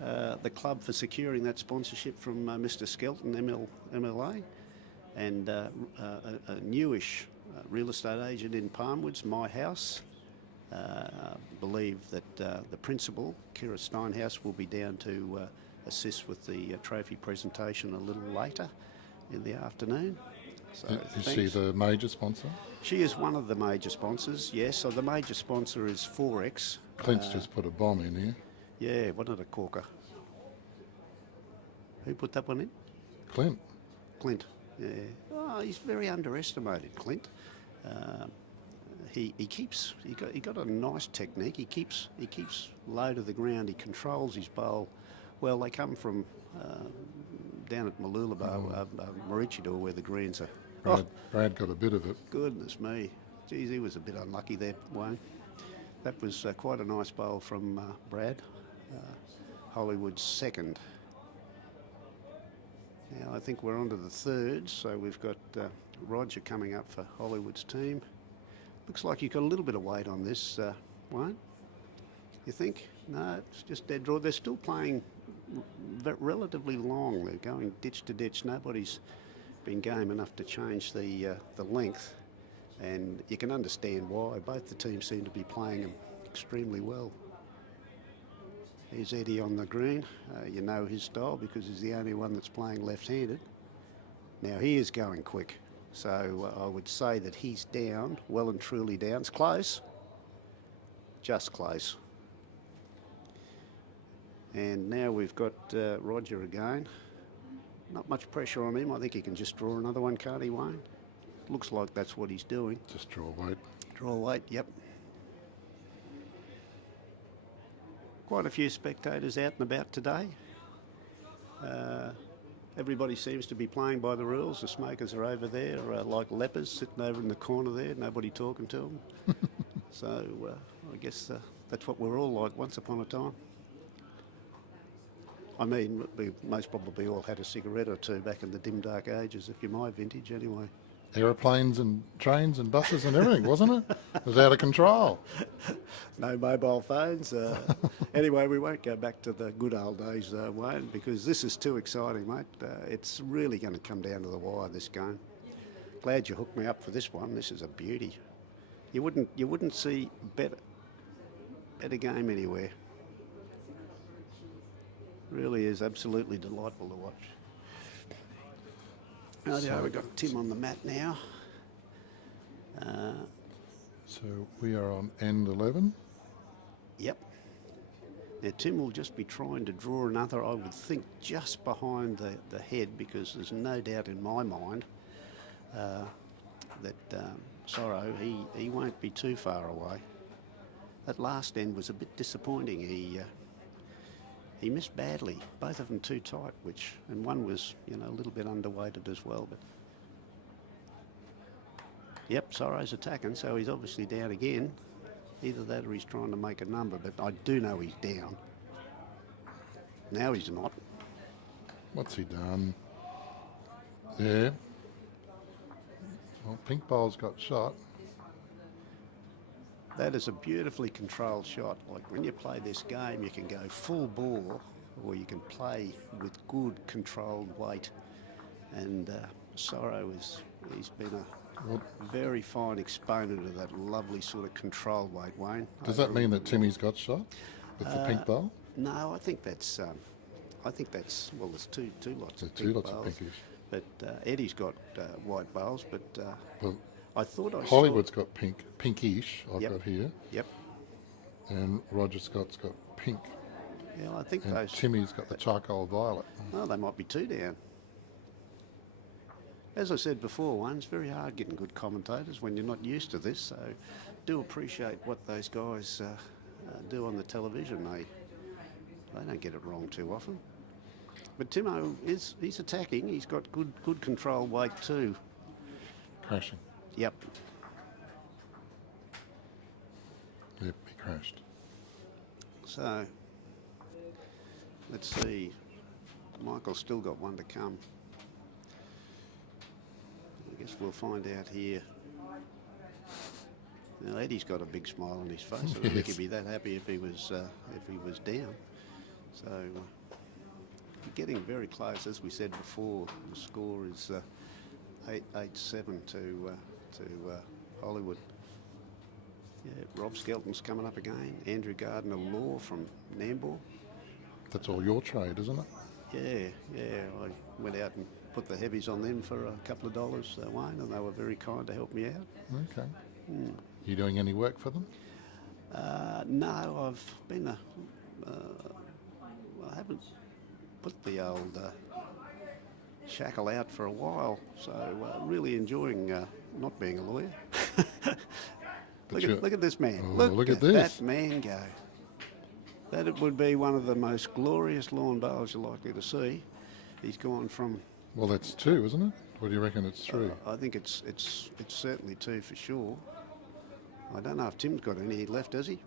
the club for securing that sponsorship from Mr. Skelton, MLA, and a newish real estate agent in Palmwoods, My House. Believe that the principal, Kira Steinhaus, will be down to assist with the trophy presentation a little later in the afternoon. So Is she the major sponsor? She is one of the major sponsors, yes. So the major sponsor is Forex. Clint's just put a bomb in here. Yeah, wasn't it a corker? Who put that one in? Clint. Clint. Yeah. Oh, he's very underestimated, Clint. He got a nice technique. He keeps low to the ground. He controls his bowl. Well, they come from down at Mooloolaba, Maroochydore, where the greens are. Brad got a bit of it. Goodness me. Geez, he was a bit unlucky there, Wayne. That was quite a nice bowl from Brad. Hollywood's second. Now I think we're on to the third, so we've got Roger coming up for Hollywood's team. Looks like you've got a little bit of weight on this, Wayne. You think? No, it's just dead draw. They're still playing relatively long. They're going ditch to ditch. Nobody's been game enough to change the length, and you can understand why. Both the teams seem to be playing them extremely well. Here's Eddie on the green. You know his style because he's the only one that's playing left-handed. Now he is going quick, so I would say that he's down, well and truly down. It's close, just close. And now we've got Roger again. Not much pressure on him. I think he can just draw another one, can't he, Wayne? Looks like that's what he's doing. Just draw weight. Draw weight, yep. Quite a few spectators out and about today. Everybody seems to be playing by the rules. The smokers are over there like lepers sitting over in the corner there, nobody talking to them. So I guess that's what we're all like once upon a time. I mean, we most probably all had a cigarette or two back in the dim dark ages, if you're my vintage anyway. Aeroplanes and trains and buses and everything, wasn't it? It was out of control. No mobile phones. Anyway, we won't go back to the good old days, Wayne, because this is too exciting, mate. It's really going to come down to the wire, this game. Glad you hooked me up for this one. This is a beauty. You wouldn't see better game anywhere. Really is absolutely delightful to watch. Rightio, we've got Tim on the mat now. So we are on end 11. Yep. Now Tim will just be trying to draw another, I would think, just behind the head, because there's no doubt in my mind that Sorrow, he won't be too far away. That last end was a bit disappointing. He missed badly, both of them too tight, and one was, a little bit underweighted as well. But yep, Sorrow's attacking, so he's obviously down again. Either that or he's trying to make a number, but I do know he's down. Now he's not. What's he done? Yeah. Well, Pink Bowl's got shot. That is a beautifully controlled shot. Like when you play this game, you can go full bore, or you can play with good controlled weight. And Sorrow he's been a very fine exponent of that lovely sort of controlled weight, Wayne. Does that mean that Timmy's got shot with the Pink Bowl? No, I think that's well, there's two lots There's of two pink lots of bowls. pinkish. But Eddie's got white bowls, but Well, I thought I Hollywood's got pinkish, I've Yep. got here. Yep. And Roger Scott's got pink. Yeah, I think And those. Timmy's got the charcoal violet. Oh, they might be two down. As I said before, Wayne, it's very hard getting good commentators when you're not used to this. So, do appreciate what those guys do on the television. They don't get it wrong too often. But Timo he's attacking. He's got good control weight too. Crashing. Yep. Yep, he crashed. So let's see. Michael's still got one to come. I guess we'll find out here. Now Eddie's got a big smile on his face. I don't think he'd be that happy if he was down. So getting very close, as we said before. The score is 8-7 to Hollywood. Yeah, Rob Skelton's coming up again. Andrew Gardner-Law from Nambour. That's all your trade, isn't it? Yeah. I went out and put the heavies on them for a couple of dollars, Wayne, and they were very kind to help me out. Okay. You doing any work for them? No, I've been I haven't put the old shackle out for a while, so really enjoying not being a lawyer. Look at this man. Oh, look at this. That man go. That it would be one of the most glorious lawn bowls you're likely to see. He's gone from. Well, that's two, isn't it? Or do you reckon it's three? I think it's certainly two for sure. I don't know if Tim's got any left, has he?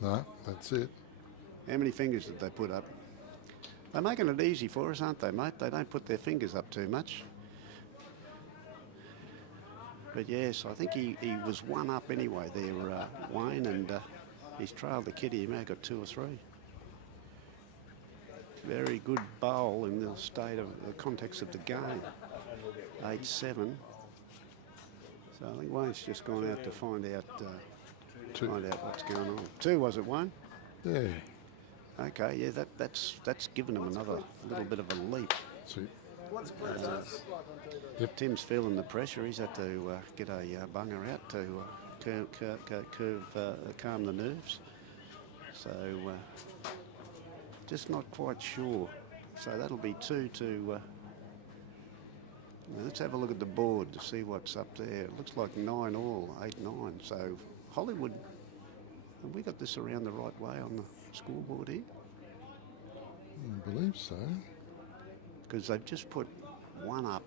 No, that's it. How many fingers did they put up? They're making it easy for us, aren't they, mate? They don't put their fingers up too much. But yes, I think he was one up anyway there, Wayne, and he's trailed the kitty. He may have got two or three. Very good bowl in the state of the context of the game. 8-7. So I think Wayne's just gone out to find out what's going on. Two, was it, Wayne? Yeah. Okay, yeah, that's given him another little bit of a leap. See. Tim's feeling the pressure. He's had to get a bunger out to calm the nerves. So just not quite sure. So that'll be two to. Let's have a look at the board to see what's up there. It looks like 9 all, 8-9. So Hollywood, have we got this around the right way on the scoreboard here? I believe so. Because they've just put one up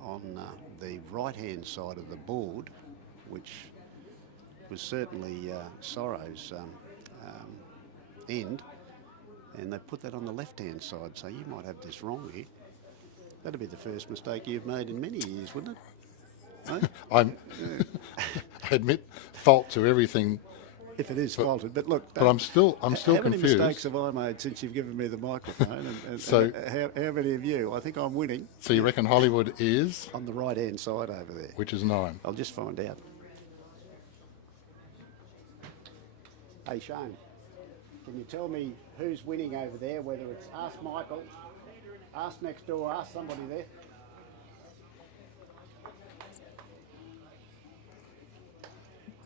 on the right-hand side of the board, which was certainly Sorrow's end, and they put that on the left-hand side, so you might have this wrong here. That'd be the first mistake you've made in many years, wouldn't it? No? I admit fault to everything, If it is faulted, but look. but I'm still how confused. many mistakes have I made since you've given me the microphone? And So- how many of you? I think I'm winning So you reckon Hollywood is, on the right-hand side over there. which is 9? I'll just find out. Hey, Shane, can you tell me who's winning over there, whether it's us, Michael, us next door, us, somebody there?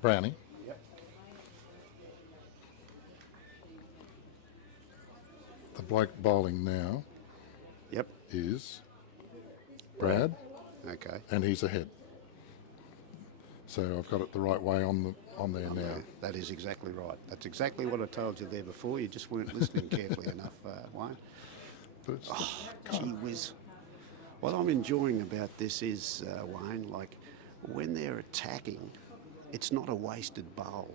Brownie. Yep. The bloke bowling now Yep. is Brad, Okay. and he's ahead. So I've got it the right way on there now. Yeah, that is exactly right. That's exactly what I told you there before. You just weren't listening carefully enough, Wayne. But it's Gee whiz. What I'm enjoying about this is, Wayne, like when they're attacking, it's not a wasted bowl.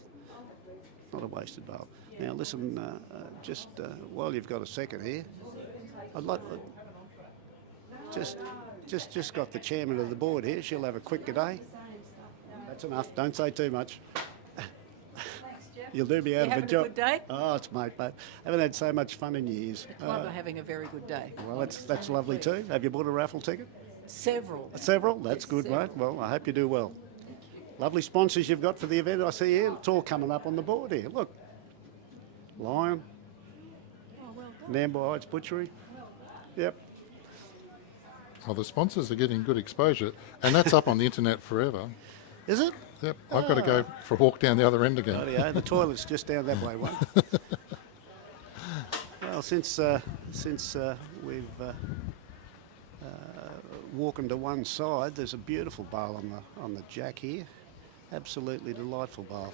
Not a wasted bowl. Now listen, just while you've got a second here, I'd like just got the chairman of the board here. She'll have a quick good day. That's enough. Don't say too much. You'll do me out of a job. A good day? Oh, it's mate. Haven't had so much fun in years. It's one for having a very good day. Well, that's lovely too. Have you bought a raffle ticket? Several. Several? That's good, several. mate. Well, I hope you do well. Lovely sponsors you've got for the event. I see here. It's all coming up on the board here. Look. Lion. Nambour Heights Butchery. Yep. well, the sponsors are getting good exposure, and that's up on the internet forever. Is it? Yep, I've got to go for a walk down the other end again. Rightio. The toilet's just down that way, one. Well, since we've walking to one side, there's a beautiful bowl on the jack here. Absolutely delightful bowl.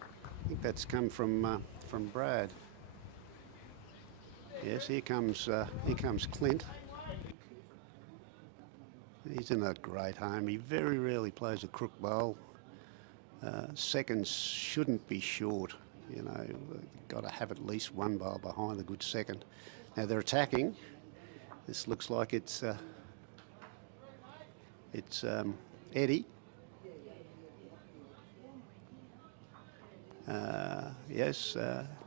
I think that's come from Brad. Yes, here comes Clint. He's in a great home. He very rarely plays a crook bowl. Seconds shouldn't be short. You know, got to have at least one bowl behind a good second. Now they're attacking. This looks like it's Eddie. Yes,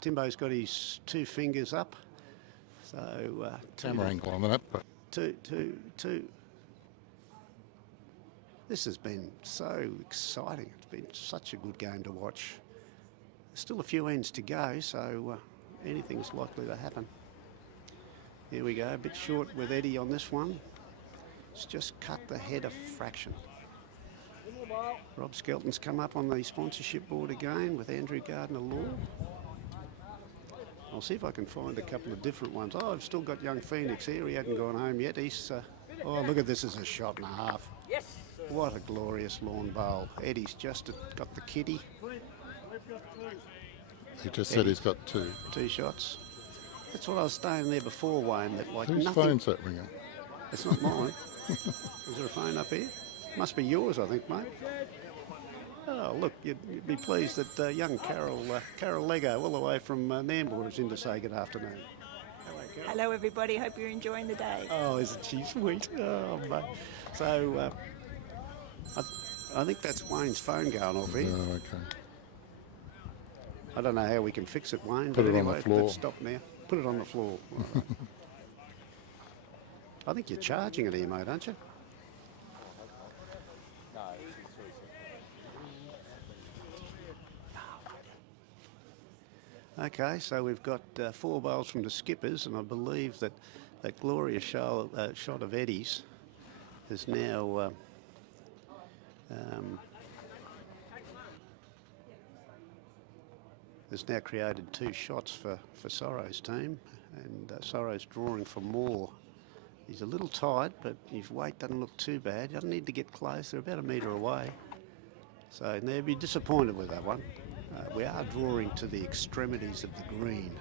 Timbo's got his two fingers up. So Camera angle on that, but two. This has been so exciting. It's been such a good game to watch. There's still a few ends to go, so anything's likely to happen. Here we go, a bit short with Eddie on this one. It's just cut the head a fraction. Rob Skelton's come up on the sponsorship board again with Andrew Gardner-Law. I'll see if I can find a couple of different ones. Oh, I've still got young Phoenix here. He hadn't gone home yet. He's oh, look at this as a shot and a half. Yes. What a glorious lawn bowl. Eddie's just got the kitty. he just said he's got two. 2 shots. That's what I was saying there before, Wayne, that like Whose nothing... phone's that ringing? It's not mine. Is there a phone up here? Must be yours, I think, mate. Oh, look, you'd be pleased that young Carol Lego, all the way from Nambour, is in to say good afternoon. Hello, Carol. Hello, everybody. Hope you're enjoying the day. Oh, isn't she sweet? Oh, mate. So, I think that's Wayne's phone going off here. Oh, okay. I don't know how we can fix it, Wayne. Put but it on the anyway, floor. Let's stop now. Put it on the floor. I think you're charging it here, mate, aren't you? Okay, so we've got 4 bowls from the skippers, and I believe that glorious shot of Eddie's is now has now created 2 shots for Sorrow's team, and Sorrow's drawing for more. He's a little tight, but his weight doesn't look too bad. He doesn't need to get close. They're about a metre away. So they'd be disappointed with that one. We are drawing to the extremities of the green.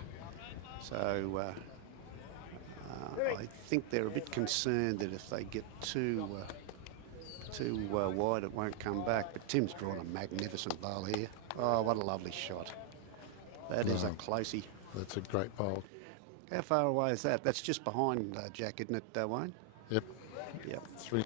So I think they're a bit concerned that if they get too wide, it won't come back. But Tim's drawn a magnificent bowl here. Oh, what a lovely shot. That is a closey. That's a great bowl. How far away is that? That's just behind Jack, isn't it, Wayne? Yep. Yep. 3.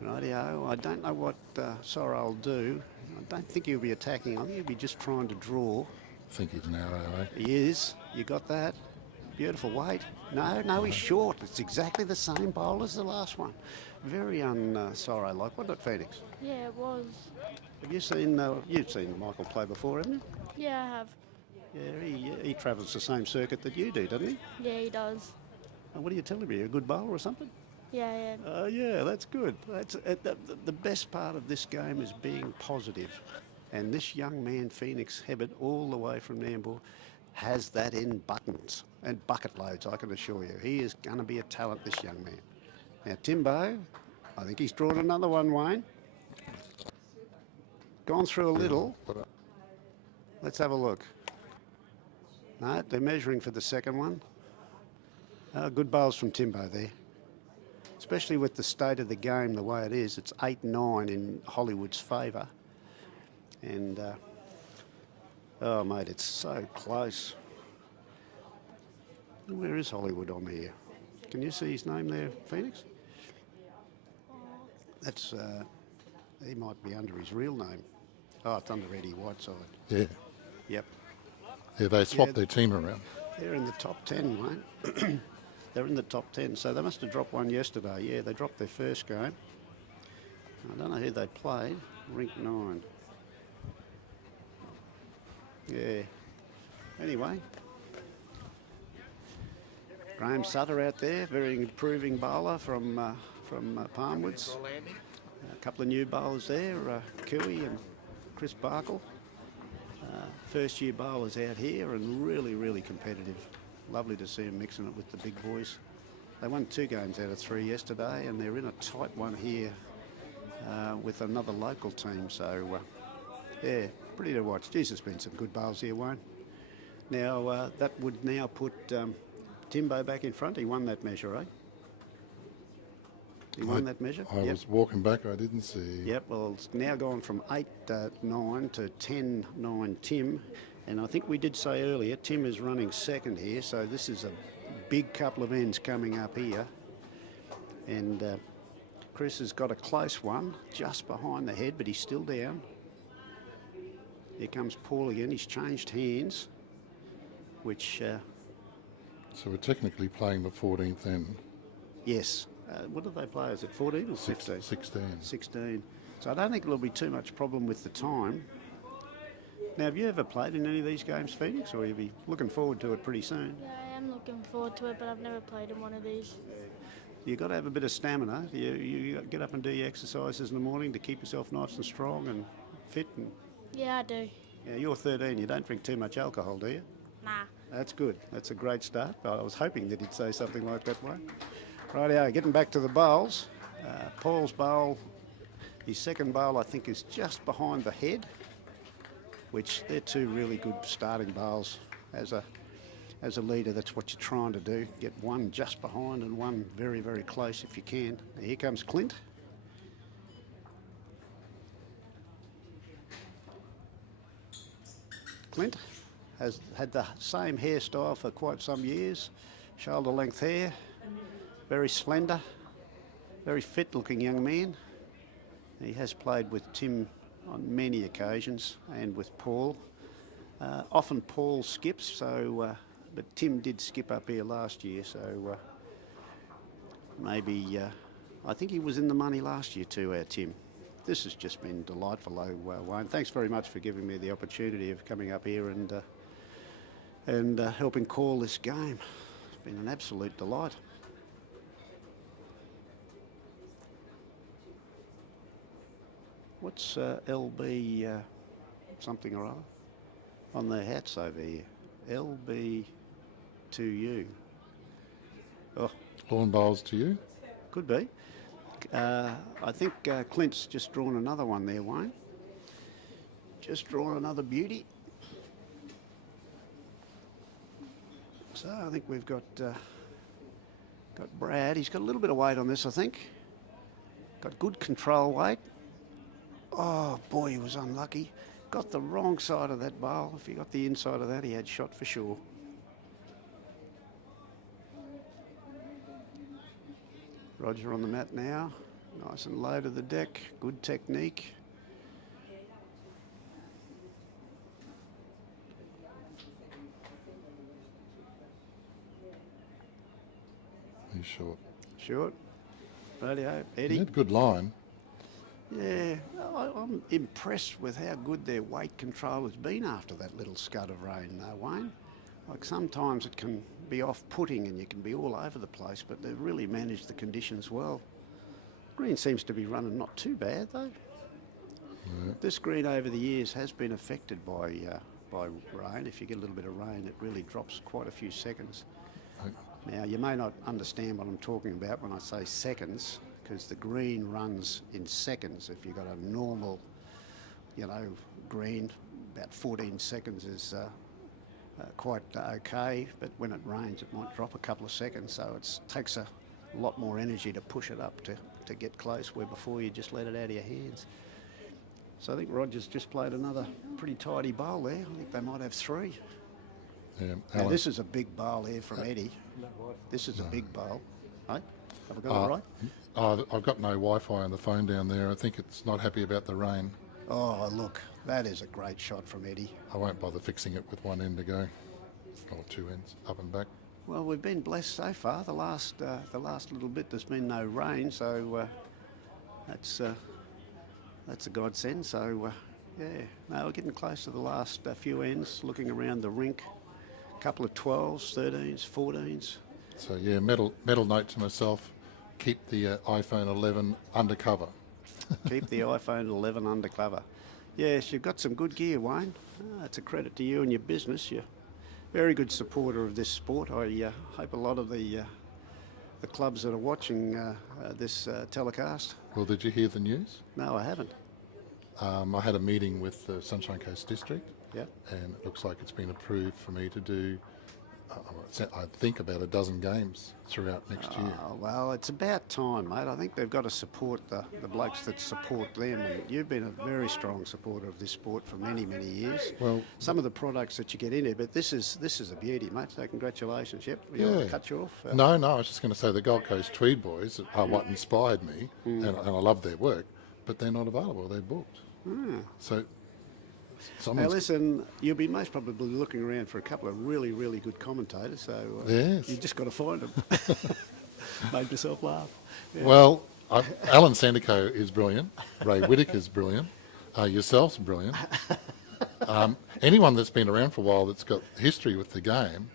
Rightio. I don't know what Sorrow will do. I don't think he'll be attacking. I think he'll be just trying to draw. I think he's narrow, eh? He is. You got that? Beautiful weight. No, he's short. It's exactly the same bowl as the last one. Very Sorrow-like, wasn't it, Phoenix? Yeah, it was. Have you seen? You've seen Michael play before, haven't you? Yeah, I have. Yeah, he travels the same circuit that you do, doesn't he? Yeah, he does. And what are you telling me? A good bowler or something? Yeah, yeah. Yeah, that's good. That's the best part of this game is being positive. And this young man, Phoenix Hebbert, all the way from Nambour, has that in buttons and bucket loads, I can assure you. He is going to be a talent, this young man. Now, Timbo, I think he's drawn another one, Wayne. Gone through a little. Let's have a look. No, they're measuring for the second one. Good bowls from Timbo there. Especially with the state of the game the way it is. It's 8-9 in Hollywood's favour. And, oh, mate, it's so close. Where is Hollywood on here? Can you see his name there, Phoenix? That's, he might be under his real name. Oh, it's under Eddie Whiteside. Yeah. Yep. Yeah, they swapped their team around. They're in the top 10, mate. They're in the top 10, so they must have dropped one yesterday. Yeah, they dropped their first game. I don't know who they played. Rink 9. Yeah. Anyway. Graham Sutter out there, very improving bowler from Palmwoods. A couple of new bowlers there, Cooey and Chris Barkle. First year bowlers out here and really, really competitive. Lovely to see them mixing it with the big boys. They won 2 games out of 3 yesterday and they're in a tight one here with another local team. So, yeah, pretty to watch. Geez, there's been some good bowls here, Wayne. Now, that would now put Timbo back in front. He won that measure, eh? He won that measure? I was walking back, I didn't see. Yep, well, it's now gone from 8-9 to 10-9 Tim. And I think we did say earlier, Tim is running second here, so this is a big couple of ends coming up here. And Chris has got a close one just behind the head, but he's still down. Here comes Paul again. He's changed hands, which... So we're technically playing the 14th end. Yes. What do they play? Is it 14 or 15? 16. 16. So I don't think there'll be too much problem with the time. Now, have you ever played in any of these games, Phoenix, or you'll be looking forward to it pretty soon? Yeah, I am looking forward to it, but I've never played in one of these. You've got to have a bit of stamina. You get up and do your exercises in the morning to keep yourself nice and strong and fit. And, Yeah, I do. yeah, you're 13. You don't drink too much alcohol, do you? Nah. That's good. That's a great start. I was hoping that he'd say something like that, Wayne. Rightio, getting back to the bowls. Paul's bowl, his second bowl, I think, is just behind the head, which they're 2 really good starting bowls. As a leader, that's what you're trying to do. Get one just behind and one very, very close if you can. Now, here comes Clint. Clint has had the same hairstyle for quite some years. Shoulder length hair. Very slender, very fit-looking young man. He has played with Tim on many occasions and with Paul. Often Paul skips, so but Tim did skip up here last year, so maybe I think he was in the money last year too, our Tim. This has just been delightful, Wayne. Thanks very much for giving me the opportunity of coming up here and helping call this game. It's been an absolute delight. What's LB something or other on their hats over here? LB to you. Oh, Lawn bowls to you. could be. I think Clint's just drawn another one there, Wayne. Just drawn another beauty. So I think we've got Brad. He's got a little bit of weight on this, I think. Got good control weight. Oh, boy, he was unlucky. Got the wrong side of that bowl. If he got the inside of that, he had shot for sure. Roger on the mat now. Nice and low to the deck. Good technique. He's short. Short. Radio. He Eddie. had good line. Yeah, I'm impressed with how good their weight control has been after that little scud of rain, Wayne. Like sometimes it can be be off-putting and you can be all over the place, but they've really managed the conditions well. Green seems to be running not too bad though. Yeah. This green over the years has been affected by rain. If you get a little bit of rain, it really drops quite a few seconds. Now, you may not understand what I'm talking about when I say seconds, because the green runs in seconds. If you've got a normal, green, about 14 seconds is quite okay, but when it rains, it might drop a couple of seconds, so it takes a lot more energy to push it up to get close, where before you just let it out of your hands. So I think Roger's just played another pretty tidy bowl there. I think they might have 3. Yeah, Now, this is a big bowl here from Eddie. This is a big bowl. Hey? Have I got it right? I've got no Wi-Fi on the phone down there. I think it's not happy about the rain. Oh, look, that is a great shot from Eddie. I won't bother fixing it with one end to go, or 2 ends, up and back. Well, we've been blessed so far. The last little bit, there's been no rain, so that's a godsend. So, yeah, no, we're getting close to the last few ends, looking around the rink. A couple of 12s, 13s, 14s. So, yeah, metal note to myself, keep the iPhone 11 undercover. Keep the iPhone 11 undercover. Yes, you've got some good gear, Wayne. It's a credit to you and your business. You're a very good supporter of this sport. I hope a lot of the clubs that are watching this telecast. Well, did you hear the news? No, I haven't. I had a meeting with the Sunshine Coast District, Yeah. and it looks like it's been approved for me to do, I think, about a dozen games throughout next year. Well, it's about time, mate. I think they've got to support the blokes that support them. And you've been a very strong supporter of this sport for many, many years. Well, some of the products that you get in here, but this is a beauty, mate. So congratulations. Yep. You Yeah. want to cut you off? No, I was just going to say the Gold Coast Tweed Boys are what inspired me, and I love their work, but they're not available. They're booked. So, Now someone's... listen, you'll be most probably looking around for a couple of really, really good commentators. So Yes. you just got to find them. Made yourself laugh. Yeah. Well, Alan Sandico is brilliant. Ray Whittaker's brilliant. Yourself's brilliant. Anyone that's been around for a while that's got history with the game,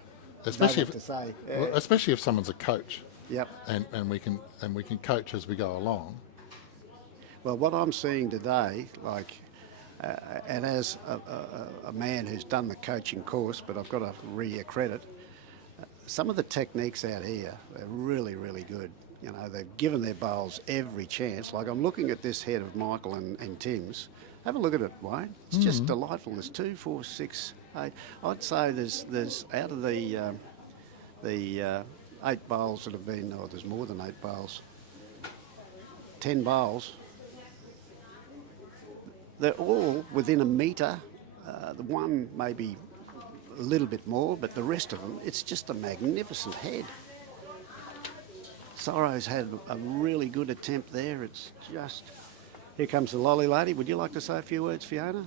especially Know what to say. well, especially if someone's a coach, Yep. and we can coach as we go along. Well, what I'm seeing today, and as a man who's done the coaching course, but I've got to re-accredit, some of the techniques out here, they're really, really good. You know, they've given their bowls every chance. Like, I'm looking at this head of Michael and Tim's. Have a look at it, Wayne. It's just delightful. There's 2, 4, 6, 8. I'd say there's out of the 8 bowls that have been, or there's more than 8 bowls, 10 bowls. They're all within a metre. The one maybe a little bit more, but the rest of them, it's just a magnificent head. Sorrow's had a really good attempt there. It's just... Here comes the lolly lady. Would you like to say a few words, Fiona?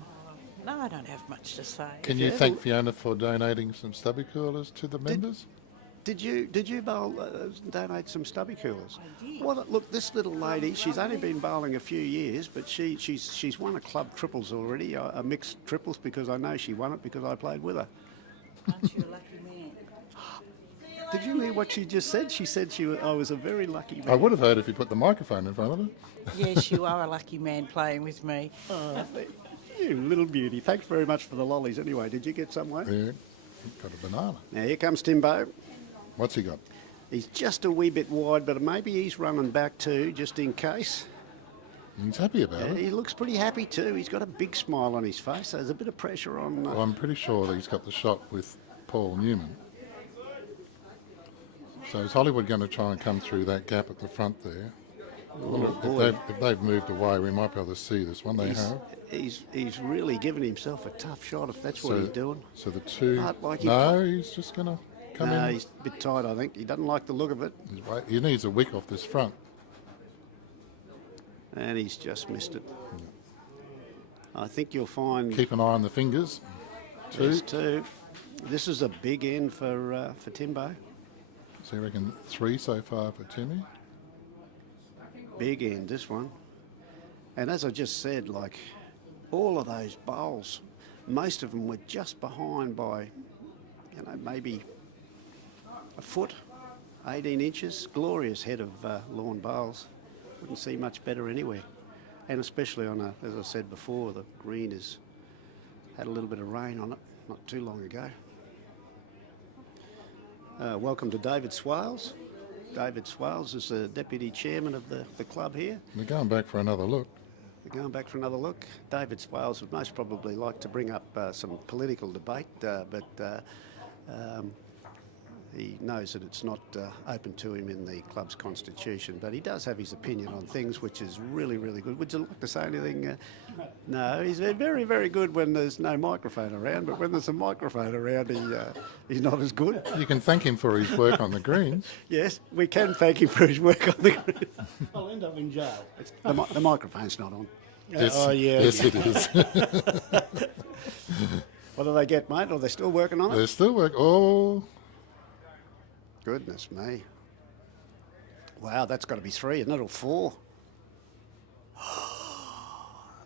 No, I don't have much to say. Can you thank Fiona for donating some stubby coolers to the members? Did you bowl, donate some stubby coolers? I did. Well, look, this little lady, she's only been bowling a few years, but she's won a club triples already, a mixed triples, because I know she won it because I played with her. Aren't you a lucky man? Did you hear what she just said? She said I was a very lucky man. I would have heard if you put the microphone in front of her. Yes, you are a lucky man playing with me. You little beauty. Thanks very much for the lollies anyway. Did you get somewhere? Yeah, got a banana. Now, here comes Timbo. What's he got? He's just a wee bit wide, but maybe he's running back too, just in case. He's happy about it. He looks pretty happy too. He's got a big smile on his face, so there's a bit of pressure on... Well, I'm pretty sure that he's got the shot with Paul Newman. So is Hollywood going to try and come through that gap at the front there? I wonder if they've moved away, we might be able to see this one. They have. He's really given himself a tough shot if that's what he's doing. So the two... Like no, he's just going to come No, in. he's a bit tight, I think. He doesn't like the look of it, He needs a wick off this front. and he's just missed it. I think you'll find... Keep an eye on the fingers. There's 2. This is a big end for Timbo. So you reckon 3 so far for Timmy? Big end, this one. And as I just said, all of those bowls, most of them were just behind by, maybe a foot, 18 inches, glorious head of lawn bowls. Wouldn't see much better anywhere. And especially on a, as I said before, the green has had a little bit of rain on it not too long ago. Welcome to David Swales. David Swales is the deputy chairman of the club here. They're going back for another look. We're going back for another look. David Swales would most probably like to bring up some political debate, but he knows that it's not open to him in the club's constitution. But he does have his opinion on things, which is really, really good. Would you like to say anything? No, he's very, very good when there's no microphone around, but when there's a microphone around, he's not as good. You can thank him for his work on the greens. Yes, we can thank him for his work on the green. I'll end up in jail. The microphone's not on. Yes, Oh, yeah. yes it is. What do they get, mate? Are they still working on it? They're still working. Oh, Goodness me. Wow, that's got to be 3, isn't it? Or 4.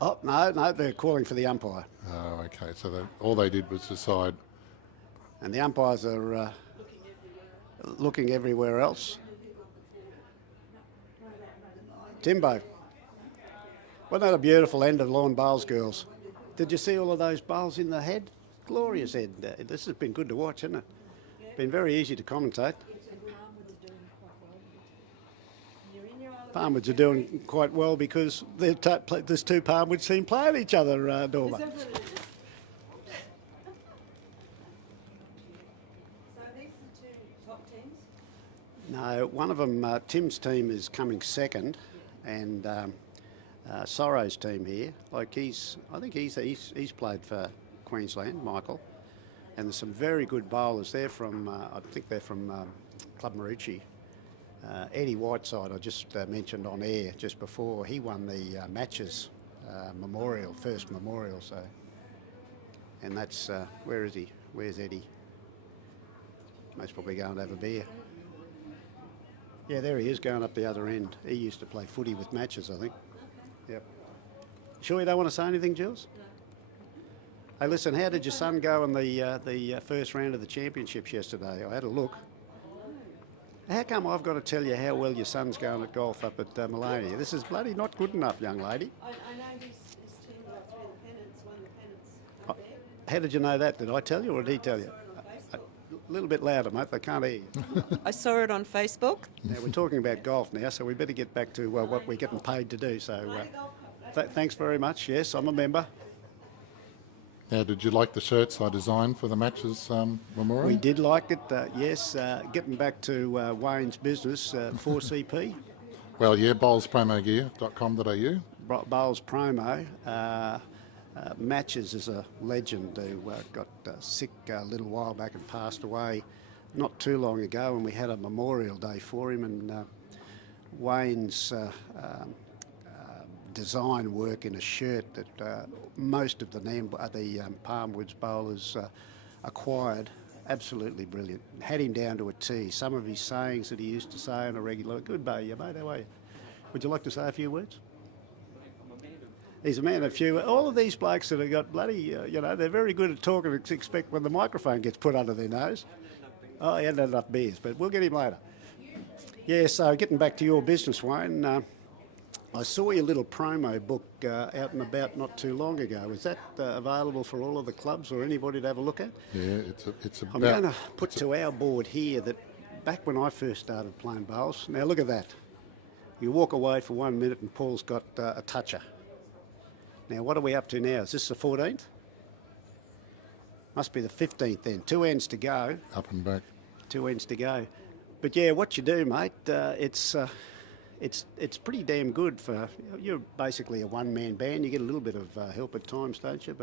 Oh, no, they're calling for the umpire. oh okay. So all they did was decide. And the umpires are looking everywhere else. Timbo. Wasn't that a beautiful end of lawn bowls, girls? Did you see all of those bowls in the head? Glorious head. This has been good to watch, hasn't it? Been very easy to commentate. Palmwoods are doing quite well because there's 2 Palmwoods team playing each other, Norma. So these are the 2 top teams? No, one of them, Tim's team, is coming second, and Sorrow's team here, like I think he's played for Queensland, Michael, and there's some very good bowlers there from, I think they're from Club Marucci. Eddie Whiteside, I just mentioned on air just before, he won the Matches Memorial, first Memorial, so, and that's, where is he? Where's Eddie? Most probably going to have a beer. Yeah, there he is, going up the other end. He used to play footy with Matches, I think. Yep. Sure you don't want to say anything, Jules? Hey, listen, how did your son go in the first round of the championships yesterday? I had a look. How come I've got to tell you how well your son's going at golf up at Maloney? This is bloody not good enough, young lady. I know his team got 3 of the pennants, won the pennants up there. How did you know that? Did I tell you or did he tell you? A little bit louder, mate. They can't hear you. I saw it on Facebook. Now, we're talking about golf now, so we better get back to what we're getting paid to do. So thanks very much. Yes, I'm a member. Now, did you like the shirts I designed for the Matches Memorial? We did like it, yes. Getting back to Wayne's business, 4CP, Well, yeah, bowlspromogear.com.au. Bowles Promo. Matches is a legend who got sick a little while back and passed away not too long ago, and we had a memorial day for him, and Wayne's design work in a shirt that most of the Palmwoods bowlers acquired. Absolutely brilliant. Had him down to a T. Some of his sayings that he used to say on a regular. Good day, mate. How are you? Would you like to say a few words? He's a man of few. All of these blokes that have got bloody, they're very good at talking, except when the microphone gets put under their nose. Oh, he hadn't had enough beers, but we'll get him later. Yeah, so getting back to your business, Wayne. I saw your little promo book out and about not too long ago. Is that available for all of the clubs or anybody to have a look at? Yeah, it's about... I'm going to put to our board here that back when I first started playing bowls, now look at that. You walk away for 1 minute and Paul's got a toucher. Now, what are we up to now? Is this the 14th? Must be the 15th then. 2 ends to go. Up and back. 2 ends to go. But yeah, what you do, mate, it's pretty damn good for, you're basically a one-man band. You get a little bit of help at times, don't you?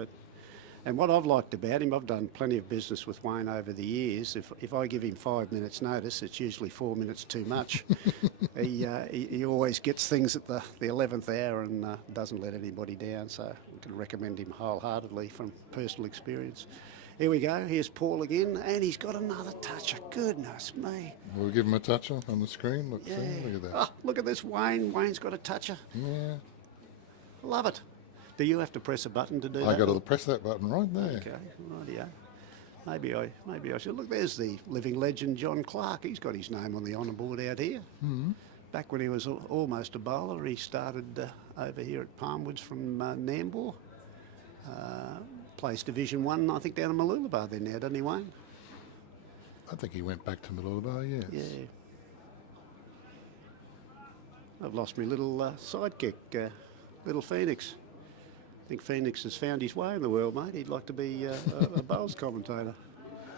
And what I've liked about him, I've done plenty of business with Wayne over the years. If I give him 5 minutes notice, it's usually 4 minutes too much. He always gets things at the 11th hour and doesn't let anybody down. So I can recommend him wholeheartedly from personal experience. Here we go. Here's Paul again, and he's got another toucher. Goodness me. We'll give him a toucher on the screen. Look, Yeah. see, look at that. Oh, look at this, Wayne. Wayne's got a toucher. Yeah. Love it. Do you have to press a button to do that? I got to press that button right there. Okay, rightio. Maybe I should look. There's the living legend John Clark. He's got his name on the honour board out here. Back when he was almost a bowler, he started over here at Palmwoods from Nambour. Plays Division 1, I think, down in Mooloolaba there now, doesn't he, Wayne? I think he went back to Mooloolaba, yes. Yeah. I've lost my little sidekick, little Phoenix. I think Phoenix has found his way in the world, mate. He'd like to be a bowls commentator.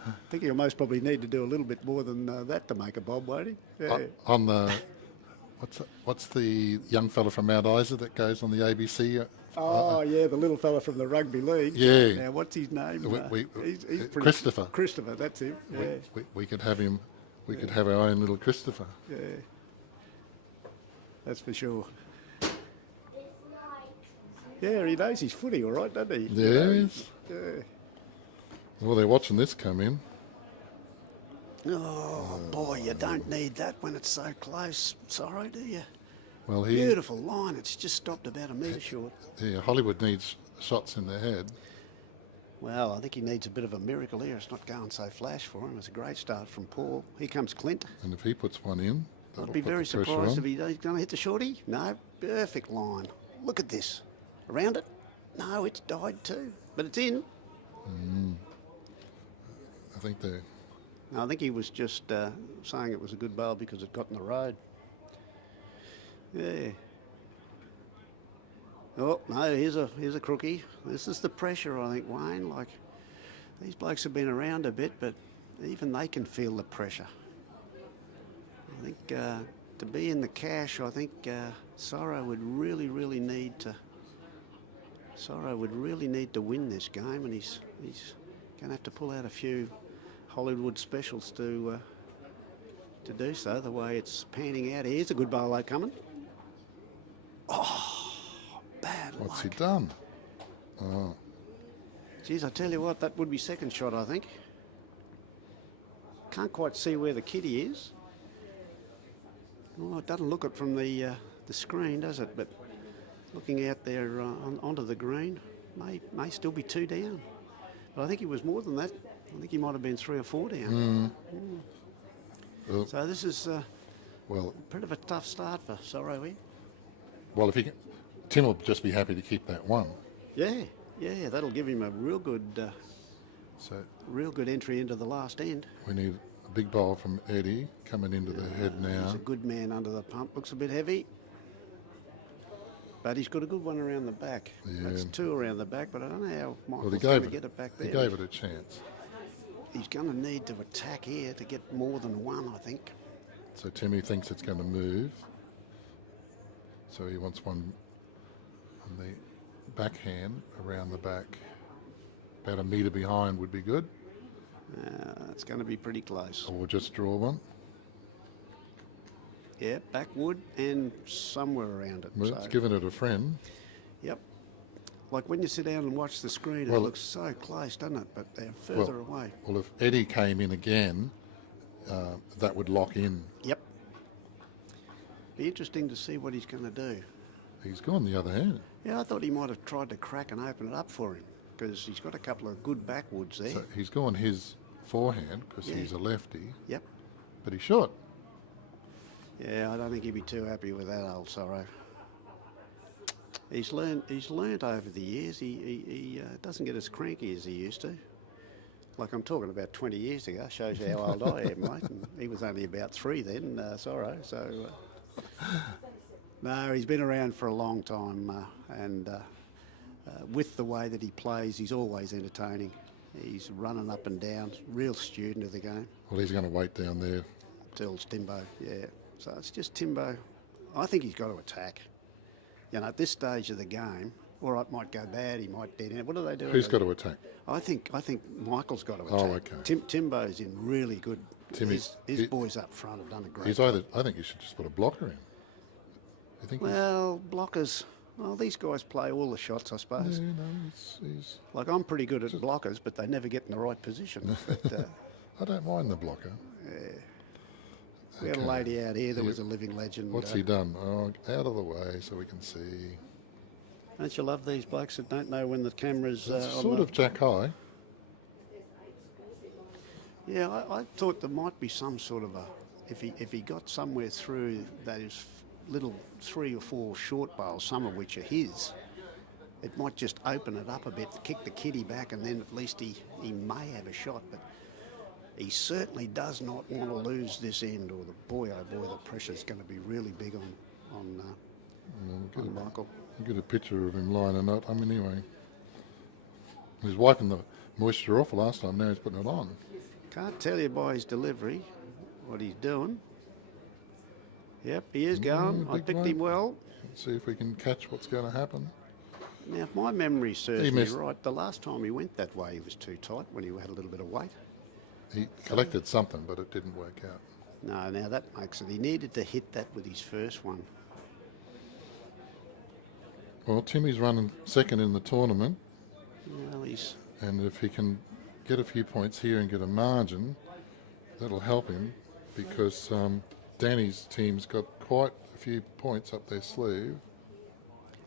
I think he'll most probably need to do a little bit more than that to make a bob, won't he? Yeah. On the... What's the young fella from Mount Isa that goes on the ABC? Oh, yeah, the little fella from the rugby league. Yeah. Now, what's his name? He's pretty, Christopher. Christopher, that's him. Yeah. We could have him. We could have our own little Christopher. Yeah. That's for sure. Yeah, he knows his footy all right, doesn't he? Yes. Yeah. Well, they're watching this come in. Oh, boy, you don't need that when it's so close. Sorry, do you? Well, Beautiful line. It's just stopped about a metre short. Yeah, Hollywood needs shots in their head. Well, I think he needs a bit of a miracle here. It's not going so flash for him. It's a great start from Paul. Here comes Clint. And if he puts one in, I'd be very surprised if he's going to hit the shorty. No, perfect line. Look at this. Around it? No, it's died too. But it's in. I think they... No, I think he was just saying it was a good bowl because it got in the road. Yeah. Oh, no, here's a crookie. This is the pressure, I think, Wayne. Like, these blokes have been around a bit, but even they can feel the pressure. I think to be in the cash, I think Sorrow would really need to... Sorrow would really need to win this game, and he's going to have to pull out a few Hollywood specials to do so, the way it's panning out. Here's a good bowler coming. Oh, bad luck. What's he done? Oh, Geez, I tell you what, that would be second shot, I think. Can't quite see where the kitty is. Oh, it doesn't look it from the screen, does it? But looking out there onto the green, may still be 2 down. But I think he was more than that. I think he might have been 3 or 4 down. Well, So this is well, a bit of a tough start for Sorrow here. well, if he can, Tim will just be happy to keep that one. Yeah, that'll give him a real good So entry into the last end. we need a big bowl from Eddie coming into the head He's now. a good man under the pump. Looks a bit heavy. But he's got a good one around the back. Yeah. That's 2 around the back, but I don't know how Well, Michael's going to get it back there. He gave it a chance. He's going to need to attack here to get more than 1, I think. So Timmy thinks it's going to move. So he wants one on the backhand around the back. About a metre behind would be good. It's going to be pretty close. Or just draw one. Yeah, backwood and somewhere around it. Well, So, it's giving it a friend. yep. Like when you sit down and watch the screen, Well, it looks so close, doesn't it? But they're further away. Well, if Eddie came in again, that would lock in. Yep. Be interesting to see what he's going to do. He's gone the other hand. Yeah, I thought he might have tried to crack and open it up for him because he's got a couple of good backwoods there. So he's gone his forehand because Yeah. he's a lefty, Yep. but he's short. Yeah, I don't think he'd be too happy with that old Sorrow. He's learned over the years. He doesn't get as cranky as he used to. Like I'm talking about 20 years ago. Shows you how old I am, mate. And he was only about 3 then, Sorrow. So no, he's been around for a long time, and with the way that he plays, he's always entertaining. He's running up and down, real student of the game. Well, he's going to wait down there. Tells Timbo, yeah. So it's just Timbo. I think he's got to attack. You know, at this stage of the game, or it might go bad, he might dead end. What do they do? Who's got to attack? I think Michael's got to attack. Oh, okay. Timbo's in really good. Timmy's- His boys up front have done a great He's job. either. I think you should just put a blocker in. You think? Well, blockers. Well, these guys play all the shots, I suppose. Yeah, no, he's. Like I'm pretty good at blockers, but they never get in the right position. But I don't mind the blocker. we had a Okay. lady out here that Yeah. was a living legend. What's he done? Oh, out of the way so we can see. Don't you love these blokes that don't know when the camera's It's on sort the... of Jack High. Yeah, I thought there might be some sort of a, if he got somewhere through those little 3 or 4 short bowls, some of which are his, it might just open it up a bit, kick the kitty back, and then at least he may have a shot. But he certainly does not want to lose this end, or the boy, oh boy, the pressure's going to be really big on Michael. Get a picture of him lining up. I mean, anyway, he was wiping the moisture off last time. Now he's putting it on. Can't tell you by his delivery what he's doing. Yep, he is going. I big picked one. him well. Let's see if we can catch what's going to happen. Now, if my memory serves He me missed. right, the last time he went that way, he was too tight when he had a little bit of weight. He collected something, but it didn't work out. No, now that makes it. He needed to hit that with his first one. Well, Timmy's running second in the tournament, Well, he's and if he can get a few points here and get a margin, that'll help him, because Danny's team's got quite a few points up their sleeve.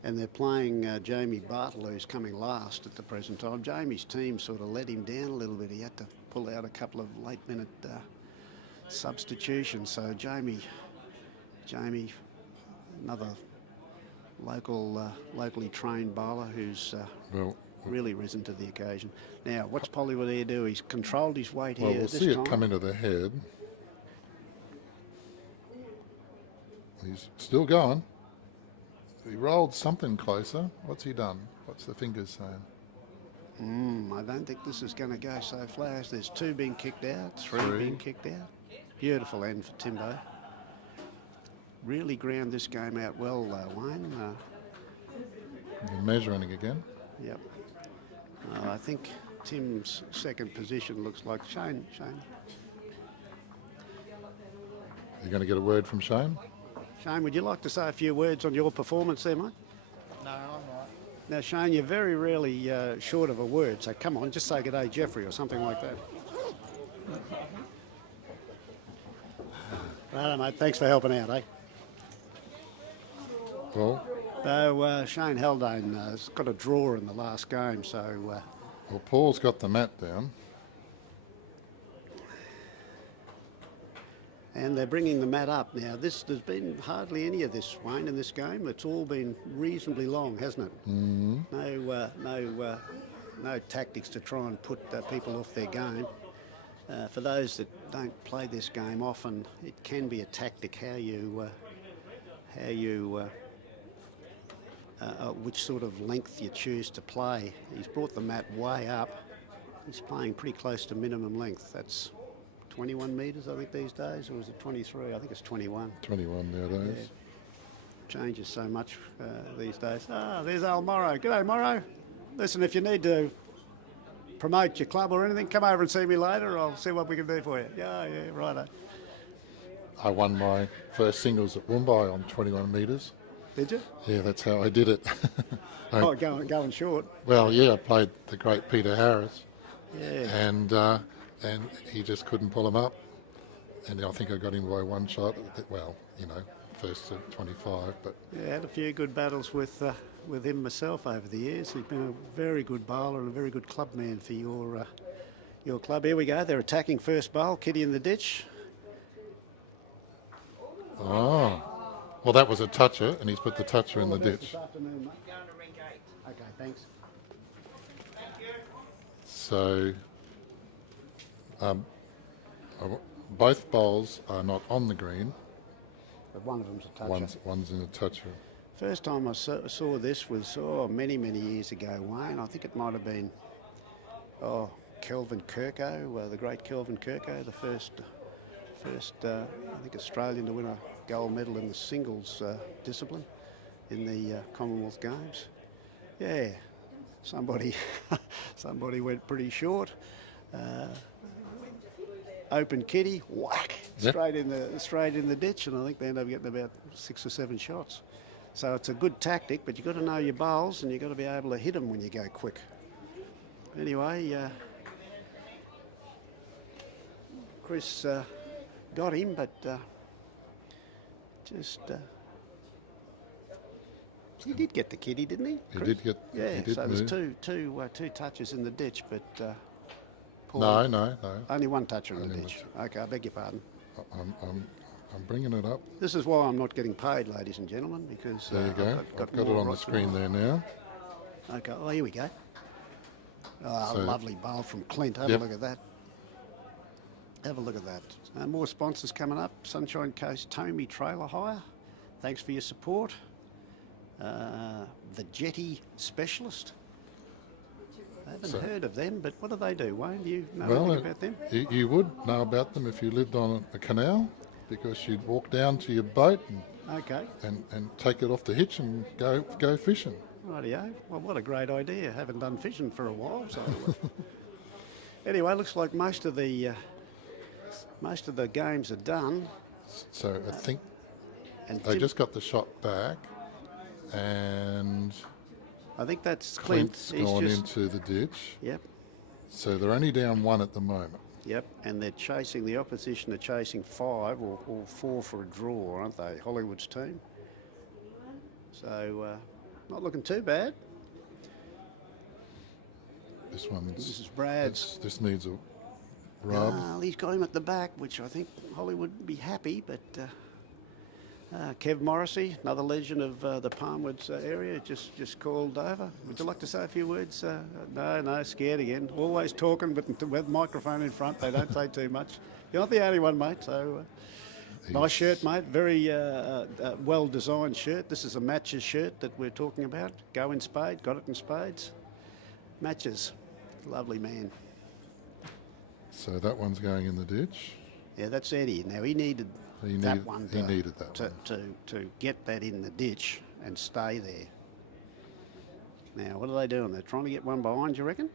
and they're playing Jamie Bartle, who's coming last at the present time. Jamie's team sort of let him down a little bit. He had to pull out a couple of late-minute substitutions. So Jamie, another locally trained bowler who's Well, really risen to the occasion. Now, what's Pollywood do? He's controlled his weight well, here we'll this see time. it come into the head. He's still going. He rolled something closer. What's he done? What's the fingers saying? I don't think this is going to go so flash. There's 2 being kicked out, 3 3. being kicked out. Beautiful end for Timbo. Really ground this game out well, Wayne. Measuring again. Yep. I think Tim's second position looks like Shane. You're going to get a word from Shane? Shane, would you like to say a few words on your performance there, mate? No, I'm right. Now, Shane, you're very rarely short of a word, so come on, just say good day, Jeffrey, or something like that. Right, mate, thanks for helping out, eh? Well, Though Shane Haldane has got a draw in the last game, so well, Paul's got the mat down. and they're bringing the mat up now. There's been hardly any of this, Wayne, in this game. It's all been reasonably long, hasn't it? Mm-hmm. No tactics to try and put people off their game. For those that don't play this game often, it can be a tactic which sort of length you choose to play. He's brought the mat way up. He's playing pretty close to minimum length. That's 21 metres, I think, these days, or is it 23? I think it's 21. 21 nowadays. Yeah. Changes so much these days. Ah, there's old Morrow. G'day, Morrow. Listen, if you need to promote your club or anything, come over and see me later. I'll see what we can do for you. Yeah, righto. I won my first singles at Woombye on 21 metres. Did you? Yeah, that's how I did it. Oh, going short. Well, yeah, I played the great Peter Harris, Yeah. and he just couldn't pull him up. And I think I got him by one shot. Well, first to 25, but Yeah, had a few good battles with him myself over the years. He's been a very good bowler and a very good club man for your club. Here we go. They're attacking first bowl. Kitty in the ditch. well, that was a toucher, and he's put the toucher in the ditch. This afternoon, mate. Okay, thanks. So both bowls are not on the green. But one of them's a toucher. One's in a toucher. First time I saw this was many years ago, Wayne. I think it might have been Kelvin Kirko, the great Kelvin Kirko, the first I think Australian to win a gold medal in the singles discipline in the Commonwealth Games. Yeah, somebody went pretty short. Open kitty, whack, Yep. straight in the ditch, and I think they ended up getting about 6 or 7 shots. So it's a good tactic, but you've got to know your bowls and you've got to be able to hit them when you go quick. Anyway, Chris got him, but he did get the kitty, didn't he? He Chris? did get. Yeah, He did so move. there's two touches in the ditch, but Paul? No. Only one toucher in the Only ditch. Okay, I beg your pardon. I'm bringing it up. This is why I'm not getting paid, ladies and gentlemen, because There you go. I've got it more on the right screen than there now. Okay, oh, here we go. Oh, So- lovely bowl from Clint. Have Yep. a look at that. Have a look at that. More sponsors coming up. Sunshine Coast Tommy Trailer Hire. Thanks for your support. The Jetty Specialist. I haven't heard of them, but what do they do, Wayne? Do you know anything about them? You would know about them if you lived on a canal, because you'd walk down to your boat Okay, and take it off the hitch and go fishing. rightio. Well, what a great idea. Haven't done fishing for a while, so... anyway, looks like most of the games are done. So I think And they Tim- just got the shot back, and I think that's Clint. Clint's gone into the ditch. Yep, So they're only down one at the moment. yep. And they're chasing, the opposition are chasing 5 or 4 for a draw, aren't they? Hollywood's team. So, not looking too bad. This one's. This is Brad's. This needs a rub. He's got him at the back, which I think Hollywood would be happy, but Kev Morrissey, another legend of the Palmwoods area, just called over. Would you like to say a few words? No, scared again. Always talking, but with the microphone in front, they don't say too much. You're not the only one, mate, so... nice shirt, mate. Very well-designed shirt. This is a matches shirt that we're talking about. Go in spade. Got it in spades. Matches. Lovely man. So that one's going in the ditch. Yeah, that's Eddie. Now he needed He that one. needed that to get that in the ditch and stay there. Now, what are they doing? They're trying to get one behind, you reckon?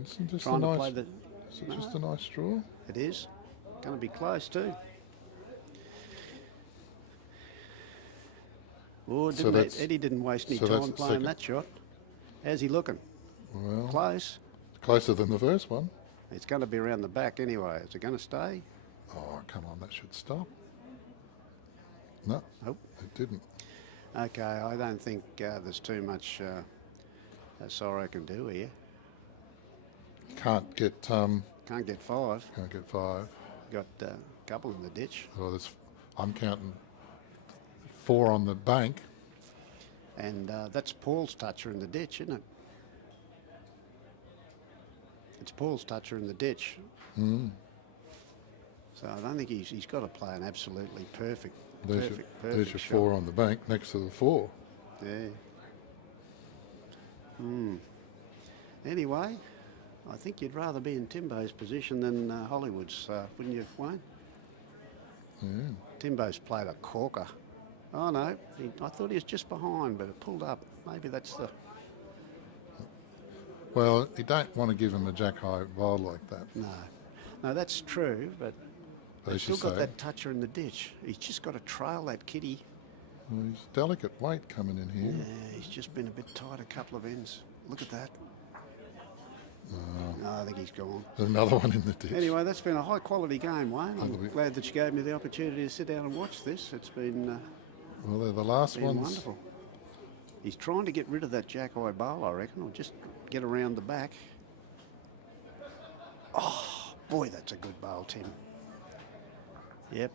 It's just Trying a to nice. play the... Is it just a nice draw? It is. Going to be close too. Oh, So Eddie didn't waste any so that's time the playing second. that shot. How's he looking? Well, Close. closer than the first one. It's going to be around the back anyway. Is it going to stay? Oh, come on, that should stop. No, Nope. it didn't. Okay, I don't think there's too much Sorrow can do here. Can't get Can't get 5. can't get 5. Got a couple in the ditch. Well, I'm counting 4 on the bank. And that's Paul's toucher in the ditch, isn't it? It's Paul's toucher in the ditch. Mm. So I don't think he's got to play an absolutely perfect, There's perfect your shot. 4 on the bank next to the 4. Yeah. Anyway, I think you'd rather be in Timbo's position than Hollywood's, wouldn't you, Wayne? Yeah. Timbo's played a corker. Oh no, I thought he was just behind, but it pulled up. Maybe that's the... Well, you don't want to give him a jack high bowl like that. No, that's true, but As he's still you got say. that toucher in the ditch. He's just got to trail that kitty. Well, he's delicate weight coming in here. Yeah, he's just been a bit tight a couple of ends. Look at that. No, I think he's gone. There's another one in the ditch. Anyway, that's been a high-quality game, Wayne. That'll I'm be- glad that you gave me the opportunity to sit down and watch this. It's been, Well, they're the last been ones. wonderful. He's trying to get rid of that jack-eye bowl, I reckon, or just get around the back. Oh, boy, that's a good bowl, Tim. Yep.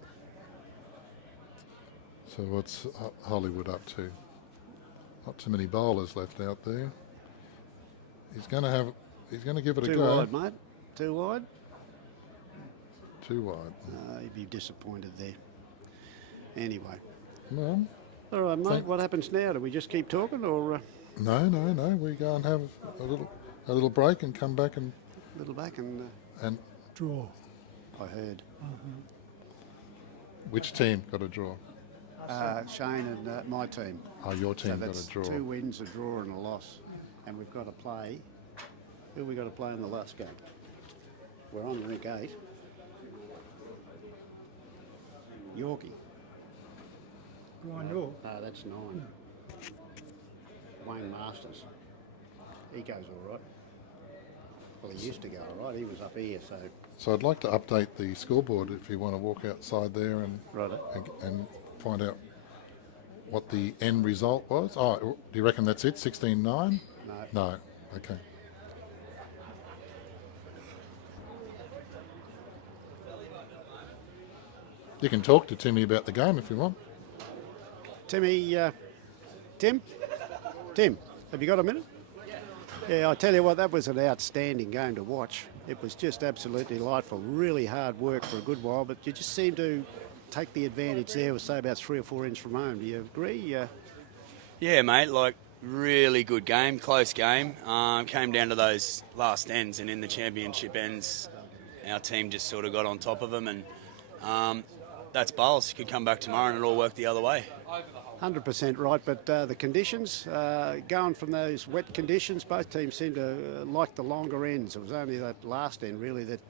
So what's Hollywood up to? Not too many bowlers left out there. He's going to give it a Too go. wide, mate. Too wide. Too wide. You'd be disappointed there. Anyway. Well, All right, mate. Thank- What happens now? Do we just keep talking, or no. We go and have a little break and come back and a little back and draw. I heard Which team got a draw? Shane and my team. Oh, your So team got that's a draw. 2 wins, a draw, and a loss. And we've got to play. Who have we got to play in the last game? We're on rank 8. Yorkie. Ryan York. No, that's 9. Wayne Masters. He goes all right. Well, he used to go all right. He was up here, so... So I'd like to update the scoreboard if you want to walk outside there and Righto. and find out what the end result was. Oh, do you reckon that's it? 16-9? No. No. Okay. You can talk to Timmy about the game if you want. Timmy, Tim, have you got a minute? Yeah, I tell you what, that was an outstanding game to watch. It was just absolutely delightful. Really hard work for a good while, but you just seem to take the advantage there with, say, about 3 or 4 ends from home. Do you agree? Yeah, mate, like, really good game, close game. Came down to those last ends, and in the championship ends, our team just sort of got on top of them, and that's bowls. Could come back tomorrow and it all worked the other way. 100% right, but the conditions, going from those wet conditions, both teams seemed to like the longer ends. It was only that last end, really, that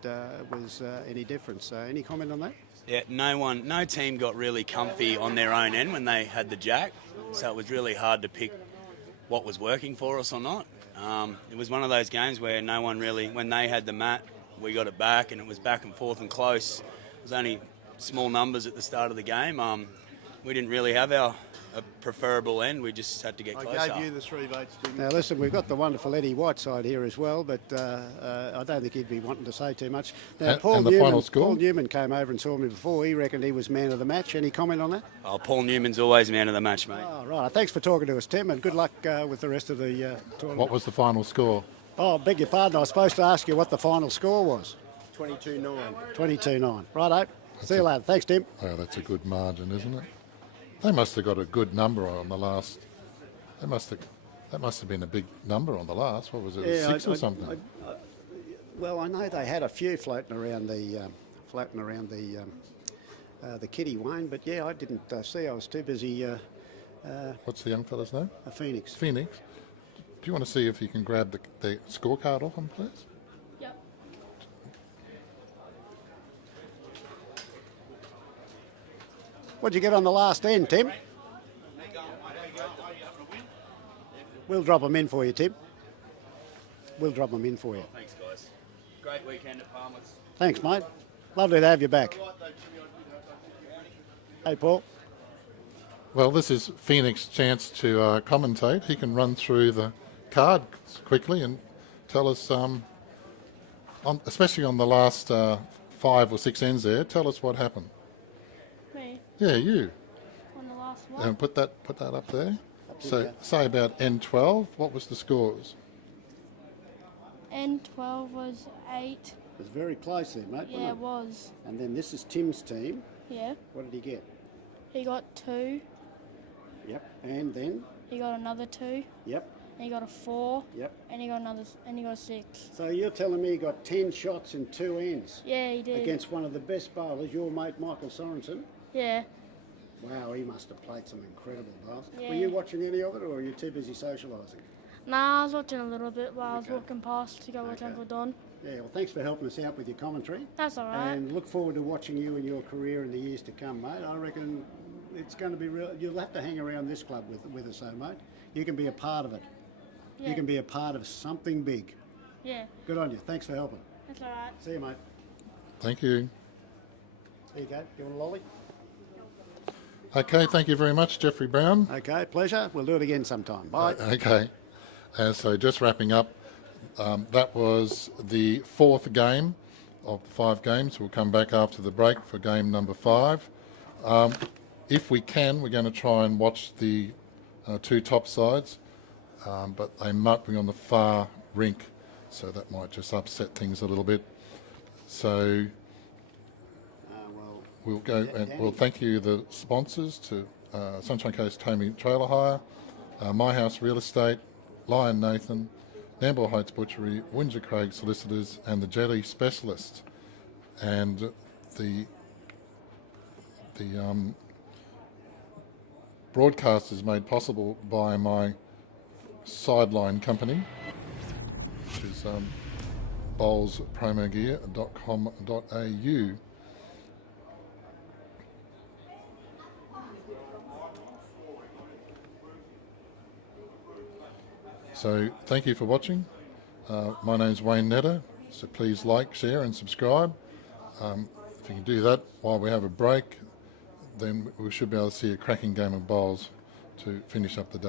was any difference. Any comment on that? Yeah, no team got really comfy on their own end when they had the jack, so it was really hard to pick what was working for us or not. It was one of those games where no one really, when they had the mat, we got it back, and it was back and forth and close. It was only small numbers at the start of the game. We didn't really have a preferable end. We just had to get closer. I gave you the 3 votes, didn't Now, listen, we've got the wonderful Eddie Whiteside here as well, but I don't think he'd be wanting to say too much. Now, And the final score? Paul Newman came over and saw me before. He reckoned he was man of the match. Any comment on that? Oh, Paul Newman's always man of the match, mate. Oh, right. Thanks for talking to us, Tim, and good luck with the rest of the tournament. What was the final score? Oh, beg your pardon. I was supposed to ask you what the final score was. 22-9. 22-9. Righto. See you later. Thanks, Tim. Oh, that's a good margin, isn't it? They must have got a good number on the last. That must have been a big number on the last. What was it, Yeah, 6 or something? Well, I know they had a few floating around the kitty, Wayne, but yeah, I didn't see. I was too busy. What's the young fella's name? A Phoenix. Phoenix. Do you want to see if you can grab the scorecard off him, please? Yep. What'd you get on the last end, Tim? We'll drop them in for you, Tim. We'll drop them in for you. Thanks, guys. Great weekend at Palmer's. Thanks, mate. Lovely to have you back. Hey, Paul. Well, this is Phoenix's chance to commentate. He can run through the card quickly and tell us, especially on the last 5 or 6 ends there, tell us what happened. Me, Yeah, you. on the last one. And put that up there. to So you. say about N12, what was the scores? N12 was 8. It was very close there, mate. Yeah, it wasn't was. it? And then this is Tim's team. Yeah. What did he get? He got 2. Yep. And then? He got another 2. Yep. And he got a 4. Yep. And he got another. And he got a 6. So you're telling me he got 10 shots in 2 ends Yeah, he did. against one of the best bowlers, your mate Michael Sorensen? Yeah. Wow, he must have played some incredible bowls. Yeah. Were you watching any of it, or were you too busy socialising? Nah, I was watching a little bit while I was Okay. walking past to go with Temple Don. Yeah, well, thanks for helping us out with your commentary. That's all right. And look forward to watching you and your career in the years to come, mate. I reckon it's going to be real. You'll have to hang around this club with us, though, mate. You can be a part of it. Yeah. You can be a part of something big. Yeah. Good on you. Thanks for helping. That's all right. See you, mate. Thank you. There you go. You want a lolly? Okay, thank you very much, Jeffrey Brown. Okay, pleasure. We'll do it again sometime. Bye. Okay. So just wrapping up, that was the 4th game of the 5 games. We'll come back after the break for game number 5. If we can, we're going to try and watch the 2 top sides, but they might be on the far rink, so that might just upset things a little bit. So Well, we'll go and we'll thank you, the sponsors, to Sunshine Coast Tommy Trailer Hire, My House Real Estate, Lion Nathan, Nambour Heights Butchery, Windsor Craig Solicitors, and the Jelly Specialist. And the broadcast is made possible by my sideline company, which is bowlspromogear.com.au. So thank you for watching. My name's Wayne Netter, so please like, share and subscribe. If you can do that while we have a break, then we should be able to see a cracking game of bowls to finish up the day.